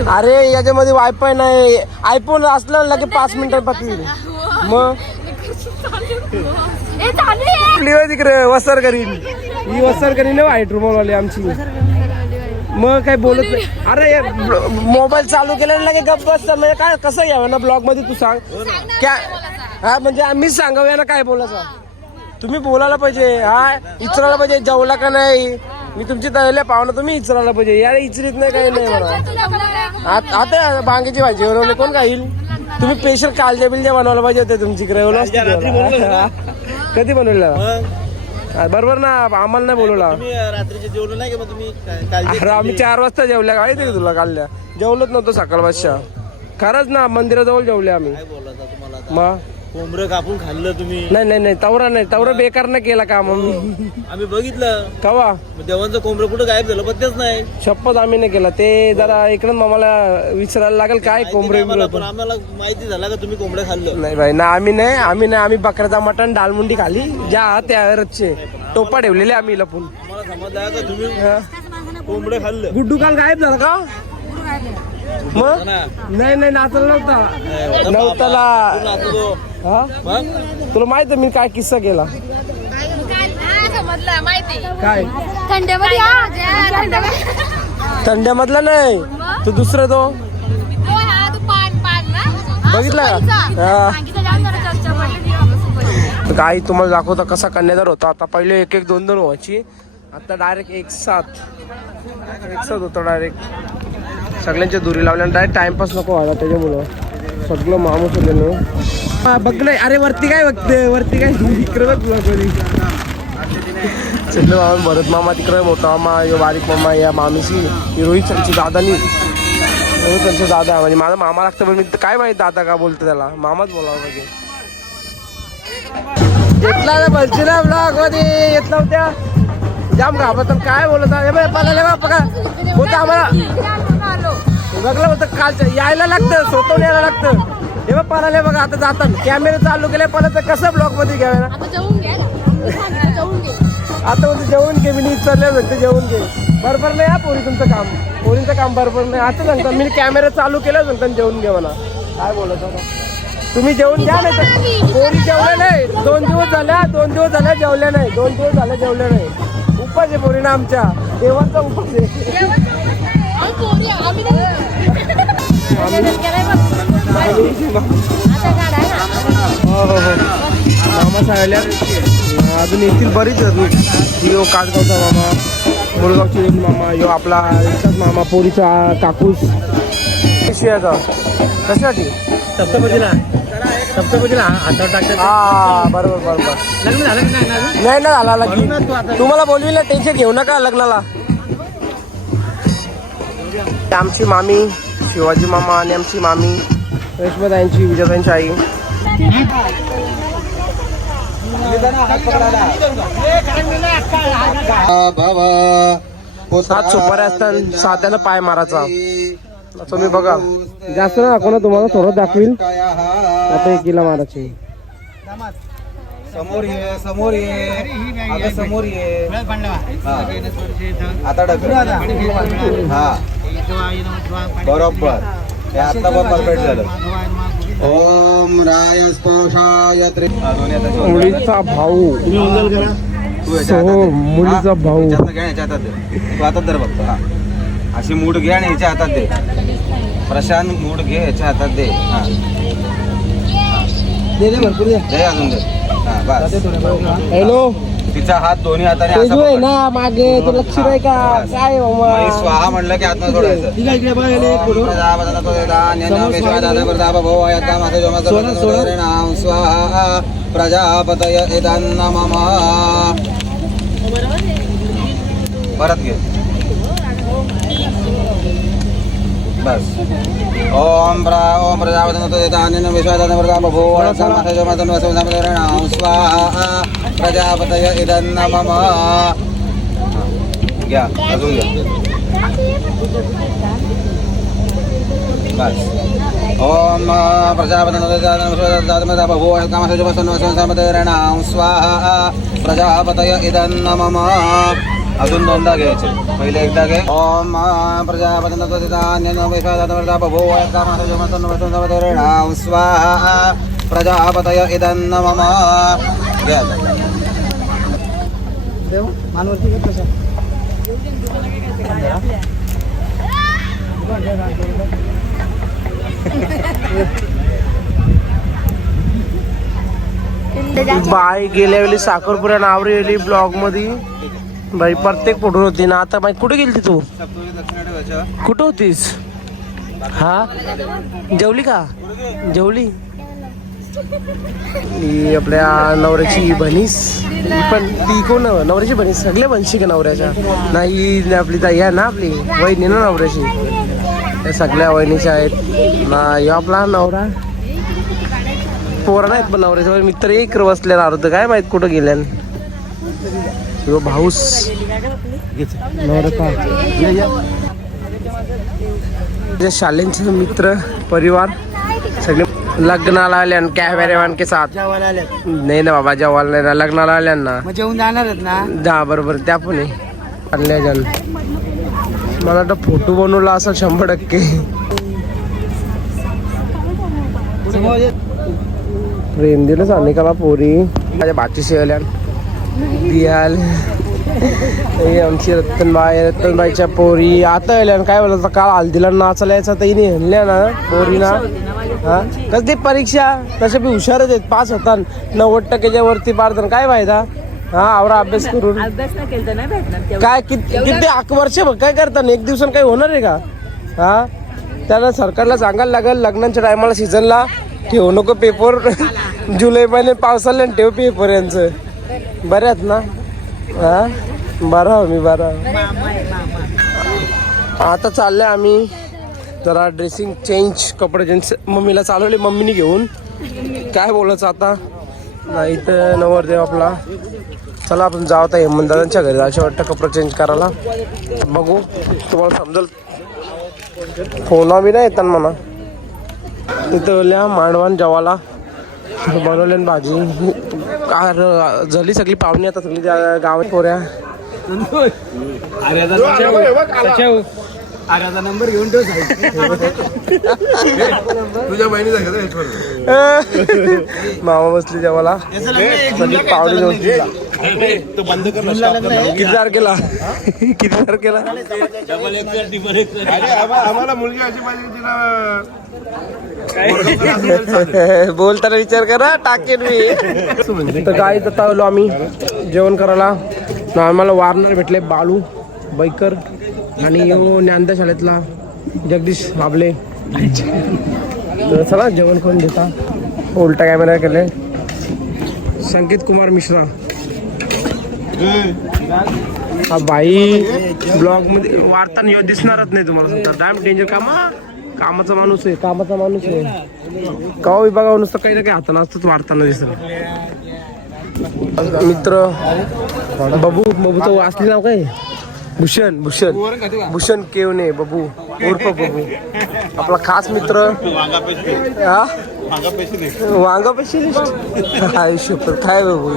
अरे याच्यामध्ये वायफाय नाही. आयफोन असला लगे 5 मिनिटात पाठवी मग तिकडे वसर करीन ही वसर करीन व्हाईट रूमवाली आमची. मग काय बोलत नाही. अरे मोबाईल चालू केला लगे गप्प बसतं म्हणजे काय कसं घ्यावं ना ब्लॉग मध्ये तू सांग क्या हा म्हणजे आम्हीच सांगावं ना काय बोलायचं. तुम्ही बोलायला पाहिजे हा इचरायला पाहिजे जेवला का नाही. मी तुमची तळले पाहुणं तुम्ही इचरायला पाहिजे यार इचरीत नाही काही नाही मला. आता बांगेची भाजी बनवली कोण खाईल. तुम्ही स्पेशल कालजे बिलजे बनवायला पाहिजे होते तुमच्याकडे. कधी बनवलेला बरोबर ना आम्हाला नाही बोलवला. रात्रीचे जेवलो नाही का मग तुम्ही अरे आम्ही 4 वाजता जेवल्या काय ते तुला काढल्या जेवलोच नव्हतं सकाळ बादशा खरंच ना मंदिराजवळ जेवले आम्ही. मग कोंबडं कापून खाल्लं तुम्ही. नाही तवरा बेकार नाही केला काम आम्ही बघितलं कवा देवांचं कोंबडं कुठं गायब झालं पत्तेच नाही. शपथ आम्ही नाही केला ते जरा इकडं आम्हाला विचारायला लागेल काय कोंबडे पण आम्हाला माहिती झाला का तुम्ही कोंबडं खाल्लं. नाही भाई ना आम्ही बकऱ्याचा मटण डालमुंडी खाली ज्या त्यावरचे टोपा ठेवलेले आम्ही लपून. मला समजलं का तुम्ही कोंबडं खाल्लं. गुड्डू काल गायब झाला का मग नाही नाचला नव्हता हा तुला माहित आहे मी काय किस्सा केला काय थंड्यामधला नाही तो दुसरा तो बघितला का. काही तुम्हाला दाखवता कसा कन्यादार होता. आता पहिले 1-1 2-2 व्हायची आता डायरेक्ट एक साथ होता. डायरेक्ट सगळ्यांच्या दुरी लावल्या डायरेक्ट टाइमपास नको व्हायला त्याच्यामुळं सगळं माणूस होते बघ नाही. अरे वरती काय बघते वरती काय इकडे बघ तुला कधी सगळं मामा भरत मामा तिकडे मोठा मामा यो बारीक मामा या मामीशी रोहित त्यांची दादानी त्यांचा दादा म्हणजे माझा मामा लागतं पण मी काय माहिती दादा का बोलतो त्याला मामाच बोलावं पाहिजे. घेतला ना बलची ना ब्लॉग मध्ये येतला होत्या जाम घाबरत काय बोलत बघा होतं आम्हाला बघलं होतं कालचं यायला लागतं स्वतःहून यायला लागतं. हे बघ पळाले बघा आता जातात कॅमेरा चालू केले पण कसं ब्लॉग मध्ये घ्यावे ना आता म्हणते जेवून घे मी विचारले म्हणते जेवून घे बरोबर नाही हा पोरीचं काम बरोबर नाही. आता सांगता मी कॅमेरा चालू केला सांगता जेवून घे मला काय बोलत होता. तुम्ही जेवून घ्या नाही तर पोरी जेवले नाही 2 दिवस झाल्या 2 दिवस झाल्या जेवल्या नाही 2 दिवस झाल्या जेवल्या नाही. उपास आहे पोरीना आमच्या देवांचा उपास आहे. हो मामा सांगल्या अजून येथील बरीच यो काटगावचा मामा मुळगावची मामा यो आपला रिचाच मामा पोरीचा काकूस विषयाचा कशासाठी सप्तपदीला हातावर टाकतात. हा बरोबर लग्न झालं की नाही नाही ना झाला लग्न तुम्हाला बोलविलं टेन्शन घेऊ नका लग्नाला. आमची मामी शिवाजी मामा आणि आमची मामी रेश्माताईंची विजयताईंची आई सात सुपाऱ्या असतात साध्यानं पाय मारायचा तुम्ही बघा जास्त ना दाखव ना तुम्हाला थोडं दाखवील. आता एकीला मारायची समोर ये आता समोर ये आता ढकल हा बरोबर हे आता पण परफेक्ट झालं. ओम राय स्पोषाय मुलीचा भाऊ मुलीचा भाऊ ह्याच्या हातात दे तू हातात धर बघतो. हा अशी मूठ घे आणि ह्याच्या हातात दे. प्रशांत मूठ घे ह्याच्या हातात दे. हा दे भरपूर दे. दे अजून दे. हा बस हॅलो तिचा हात दोन्ही हाताने असा पकड. ना मागे तो लक्ष नाही का काय मग स्वाहा म्हणलं की आत्मा सोडायचं. ओम प्रजापतये धान्यं विश्वदानवृता भवो यत्कामासे जोमसर्वं नाम स्वाहा प्रजापतये इदं मम. परत घे बस. ओम प्रजापतये धान्यं विश्वदानवृता भवो यत्कामासे जोमसर्वं नाम स्वाहा प्रजापतये इदं मम. घ्या अजून घ्या बस. ओम प्रजापतये भवो कामस्य नाम स्वाहा प्रजापतये इदं मम. अजून दोनदा घ्यायचे. पहिले एकदा घे. ओम प्रजापतये भवो कामस्य नाम स्वाहा प्रजापतये इदं मम. घ्या बाई गेल्या वेळी साखरपुऱ्या नावरी गेली ब्लॉग मध्ये बाई प्रत्येक फोटो होती ना. आता बाई कुठे गेली तू? कुठं होतीस? हा जेवली का? जेवली. ही आपल्या नवऱ्याची बनीस. ही पण ती कोण नवऱ्याची बनीस? सगळे बनशी का नवऱ्याच्या? नाही आपली ताई आहे ना, आपली वहिनी ना नवऱ्याची. त्या सगळ्या वहिनीच्या आहेत ना. ह्यो आपला नवरा. पोरा नाहीत पण नवऱ्याच्या मित्र एक बसलेला होतं. काय माहित कुठं गेल्यान. ह्यो भाऊस शालेंचे मित्र परिवार सगळे लग्नाला आल्या कॅमेरामॅन के साथ. नाही ना बाबा जेवायला नाही ना, लग्नाला आल्या ना जेवून जाणार ना. जा बरोबर त्या पण आणल्या जण. मला वाटतं फोटो बनवला असं 100%. प्रेम दिलं सानिकाला पोरी माझ्या भाचीशी आल्या. दियाल हे आमची रत्तनबाईच्या पोरी आता आल्या. काय बोलायचं काल हल्दीला नाचायला यायचा तर हिने हल्ल्या ना पोरीना. हा कसली परीक्षा तसे बी हुशारच आहेत. पास होतात 90%च्या वरती पाडतात. काय फायदा? हा आवरा अभ्यास करून काय किती वर्ष काय करतात? एक दिवसानं काही होणार आहे का? हा त्याला सरकारला सांगायला लागेल लग्नाच्या टायमाला सीझनला ठेवू नको पेपर. जुलै महिने पावसाला ठेव पेपर यांचं. बरे आहेत ना? हा बरा मी बरा. आता चाललंय आम्ही जरा ड्रेसिंग चेंज कपडे चेंज मम्मीला चालवले मम्मीने घेऊन. काय बोलायचं आता नाही तर नवरदेव आपला. चला आपण जाऊ आता हेमंतदादांच्या घरी. अशा वाटतं कपडे चेंज करायला. बघू तुम्हाला समजेल. फोना बी नाही येतात म्हणा. तिथं मांडवान जेवाला बनवले भाजी. झाली सगळी पाहुणी आता सगळी गावात पोऱ्या. आर्याचा नंबर घेऊन ठेव. तुझ्या बहिणीचा मामा बसली जेवाला. सगळी पाहुणी जाऊन. किती तारखेला? किती तारखेला? आम्हाला मुलगी अशी पाहिजे तिला बोलताना विचार करा टाकेन मी. तर काय आता आलो आम्ही जेवण करायला. आम्हाला वारणार भेटले बालू बैकर आणि ज्ञानदा शाळेतला जगदीश बाबले. चला जेवण करून देता. उलटा कॅमेरा केले संकेत कुमार मिश्रा. हा भाई ब्लॉग मध्ये वार्ताना येऊ दिसणारच नाही तुम्हाला. सुद्धा डॅम डेंजर कामाचा माणूस आहे. कामाचा माणूस आहे. कावा विभागावर नुसतं काही ना काही हाताना असतंच वार्ताना दिसत. मित्र बबूचं असले नाव काय? भूषण केवने बबू उर्फ बबू आपला खास मित्र. वांगा पेशी आयुष्य काय बबू.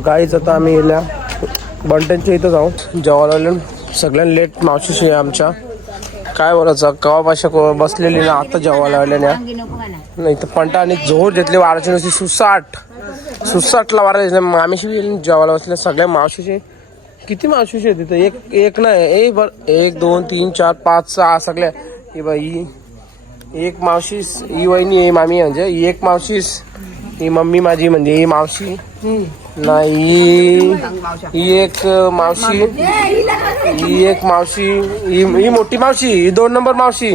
काहीच आता आम्ही गेल्या बंटनच्या इथं जाऊ जेवायला. सगळ्यांना लेट मावशीशी आमच्या. काय बोलायचं कवा भाषा बसलेली ना आता जेवायला आल्या नाही तर पंटा आणि जोर घेतली वाराची नुसती सुसाटला वारा. मामीशी जेवायला बसल्या सगळ्या मावशीचे. किती मावशीचे तिथं? एक नाही 1 2 3 4 5 6 सगळ्या. ही बाई एक मावशीस ही वहिनी आहे मामी म्हणजे. ही एक मावशीस ही मम्मी माझी म्हणजे ही मावशी नाही, ही एक मावशी, ही एक मावशी, ही मोठी मावशी, ही 2 नंबर मावशी,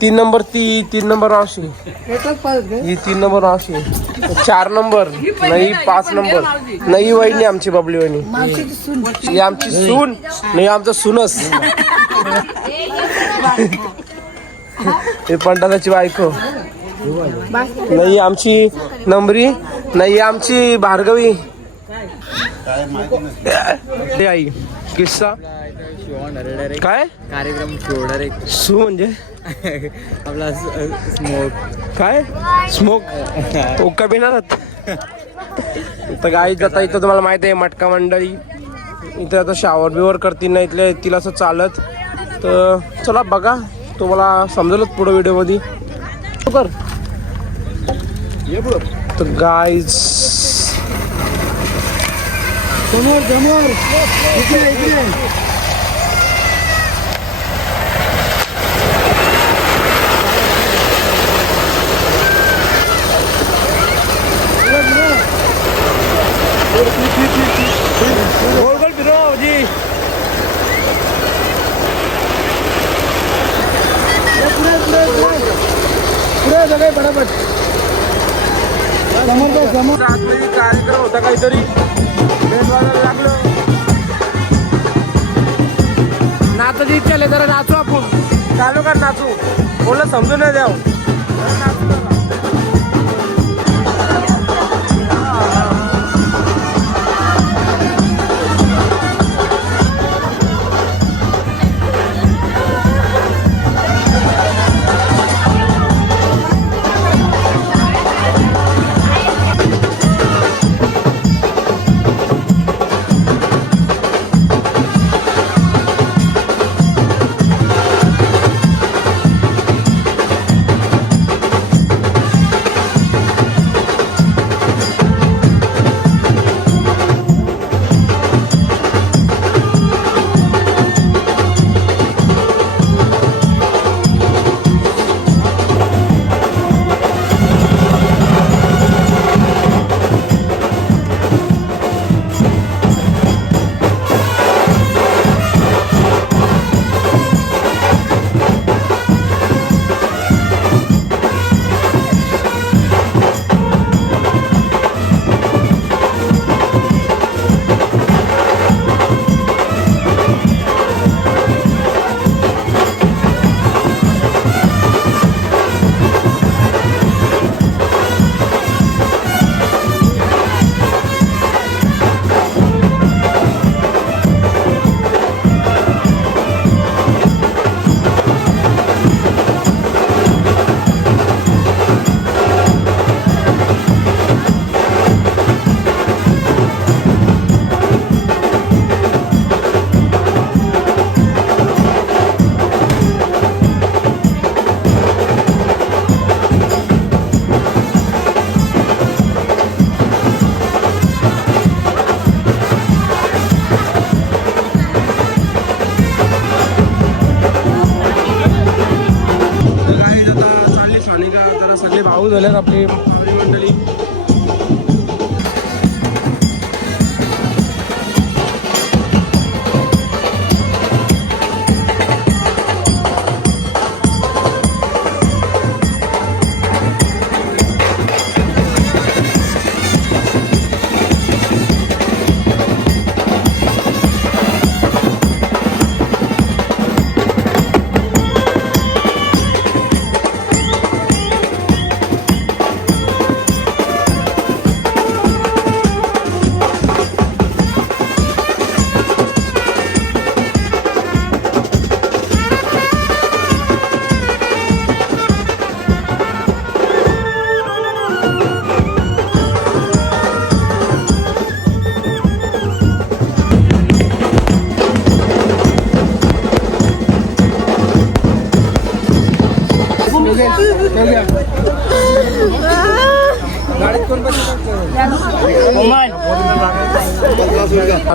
3 नंबर ती 3 नंबर मावशी, ही 3 नंबर मावशी, 4 नंबर नाही, 5 नंबर नाही, वहिनी आमची बबली वहिनी, ही आमची सून नाही, आमचं सुनस, हे पंडिताची बायको नाही, आमची नंबरी नाही, आमची भार्गवी. आई किस्सा काय कार्यक्रम शोडर एक सू म्हणजे आपला स्मोक काय स्मोक ओका पिणार तर गाई जाता इथं तुम्हाला माहिती आहे मटका मंडळी इथे आता शावर बिवर करतील ना इथले तिला असं चालत तर चला बघा तुम्हाला समजेलच पुढे व्हिडिओमध्ये कर तर गाईज समोर इकडे गोल गोल फिरो जी पुढे सगळे पटापट समोर आतमध्ये कार्यक्रम होता काहीतरी भेट वाजायला लागलं नाचाची इच्छा आली जरा नाचू आपण चालू कर नाचू बोललं समजून नाही द्याव झाल्यात आपली मंडळी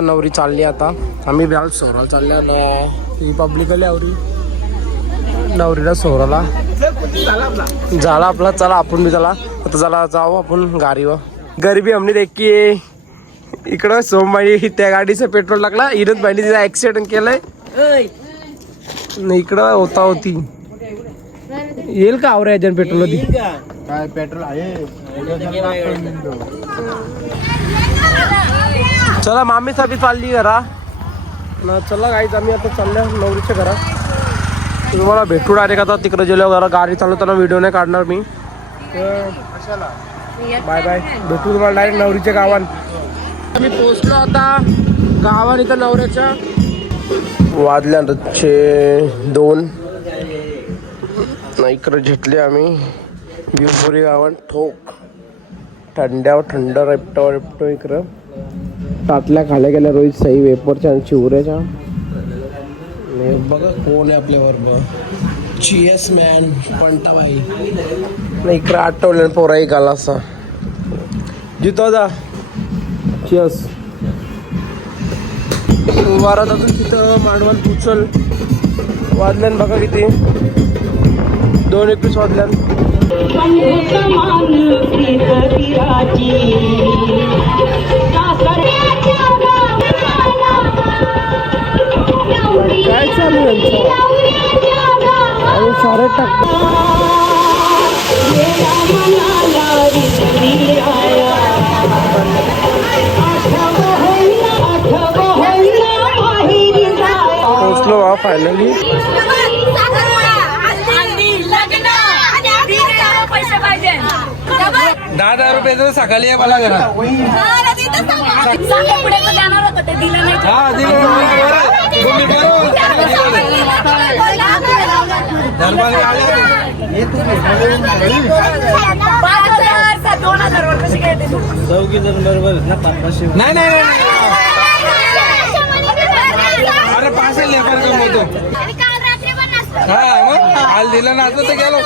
नवरी चालली आता आम्ही ब्याल सोराला चालल्या ना ही पब्लिक आली आवरी नवरीला सोहराला झाला आपला. चला आपण बी चला आता, चला जाऊ आपण गाडीवर. गरीबी हमने देखी इकडं सोमवारी त्या गाडीचं पेट्रोल टाकला, इरत बाईने तिचा ऍक्सिडेंट केलाय. इकडं होती येईल का आवरा याच्यानं पेट्रोल होती काय पेट्रोल आहे. चला मामी साबी चालली घरा ना. चला गाईच आम्ही आता चालल्या नवरीच्या घरात. तुम्हाला भेटू डायरेक्ट आता तिकडे गेल्यावर. घरा गाडी चालवताना व्हिडिओ नाही काढणार मी. बाय बाय, भेटू तुम्हाला डायरेक्ट नवरीच्या गावात. आम्ही पोहोचलो आता गावात इथं नवऱ्याच्या. वाजल्या 2 इकडे झेटले आम्ही बिवपुरी गावात. ठोक थंड्यावर थंड रेपटो इकडं. ताटल्या खाल्या गेल्या रोहित साई वेपरच्या आणि चिवऱ्याच्या. बघा कोण आहे आपल्या बरोबर. चिएस मॅन पंटाबाई नाही इकडं आठवलं पोराई गाला असा जितो जा. चिएस वारात अजून तिथं मांडवाल पुचल. वाजल्यान बघा किती 2:21 वाजल्यान. काय चालू यांचं आणि सारे टाक. पोचलो हा फायनली. पैसे पाहिजे 10,000 रुपये तर सकाळी आहे मला घरा. पुढे जाणार होतं ते दिलं नाही. हा दिलं नाही नाही अरे 500 लेबर कम होतो. हा मग काल दिलं ना आता तर गेलो.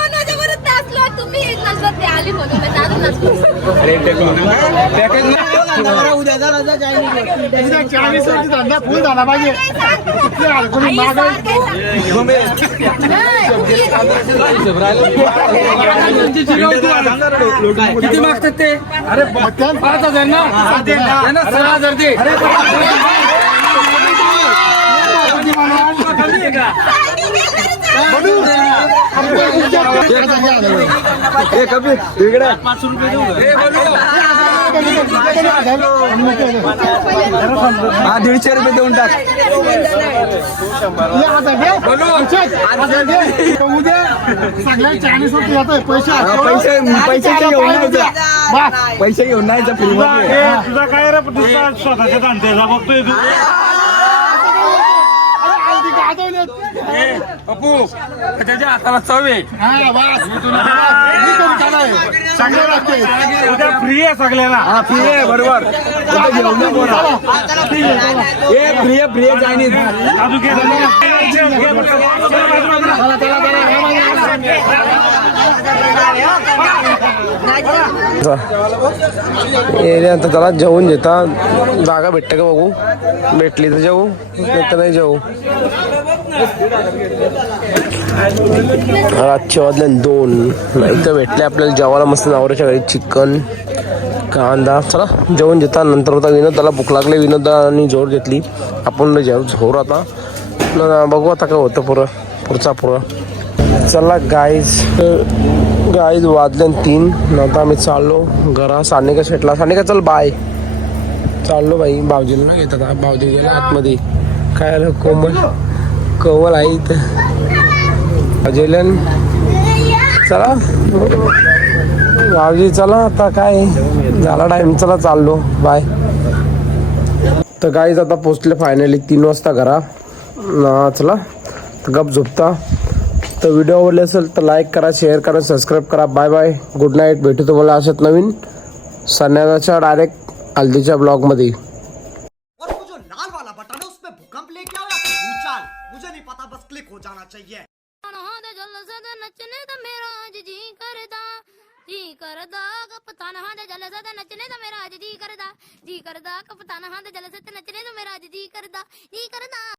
पॅकेज फुल झाला पाहिजे. किती मागतात ते. अरे 5,000 ना. 6,000 दे. कभी इकडे हा 150 रुपये देऊन टाक. पैसे घेऊन नाही तुझा काय रे स्वतःच्या धंद्याचा बघतोय तू. पप्पू त्याच्या हाताला चवे. उद्या फ्री आहे सगळ्याला. हा फ्री आहे बरोबर. फ्री आहे चायनीज. आता त्याला जेवून घेता. जागा भेटते का बघू. भेटली तर जेवू नाही तर नाही जेवू. रातच्या वाजल्या 2 नाही तर भेटले आपल्याला जेवायला मस्त नवऱ्याच्या घरी चिकन कांदा. चला जेवण घेता. नंतर होता विनोद. त्याला भूक लागली. विनोदानी जोर घेतली. आपण जेव झोर आता बघू आता काय होतं पुढचा. चला गाईज वाजल्या 3 नंतर आम्ही चाललो घरा. सानिका शेटला. सानिका चल बाय. चाललो बाई. भाऊजीला ना घेतात. भाऊजी गेले आतमध्ये. काय आलं कोमल आहे इथं. अजयलन चला भाऊजी चला आता काय झाला टाइम. चला चाललो बाय. तर गाईज आता पोचले फायनली 3 वाजता घरा. चला गप झोपता. तर व्हिडिओ आवडले असेल तर लाईक करा, शेअर करा, सबस्क्राईब करा. Bye bye, good night. भेटू तुम्हाला अशात नवीन संध्याकाळच्या डायरेक्ट हल्दीच्या ब्लॉगमध्ये. और वो जो लाल वाला बटन है उसमें भूकंप लेके आओ या फिर भूचाल, मुझे नहीं पता, बस क्लिक हो जाना चाहिए. नचने तो मेरा जी करदा कप्तान हाँ दे जल सद नचने तो मेरा जी करदा कप्तान हाँ दे जल सद नचने तो मेरा जी करदा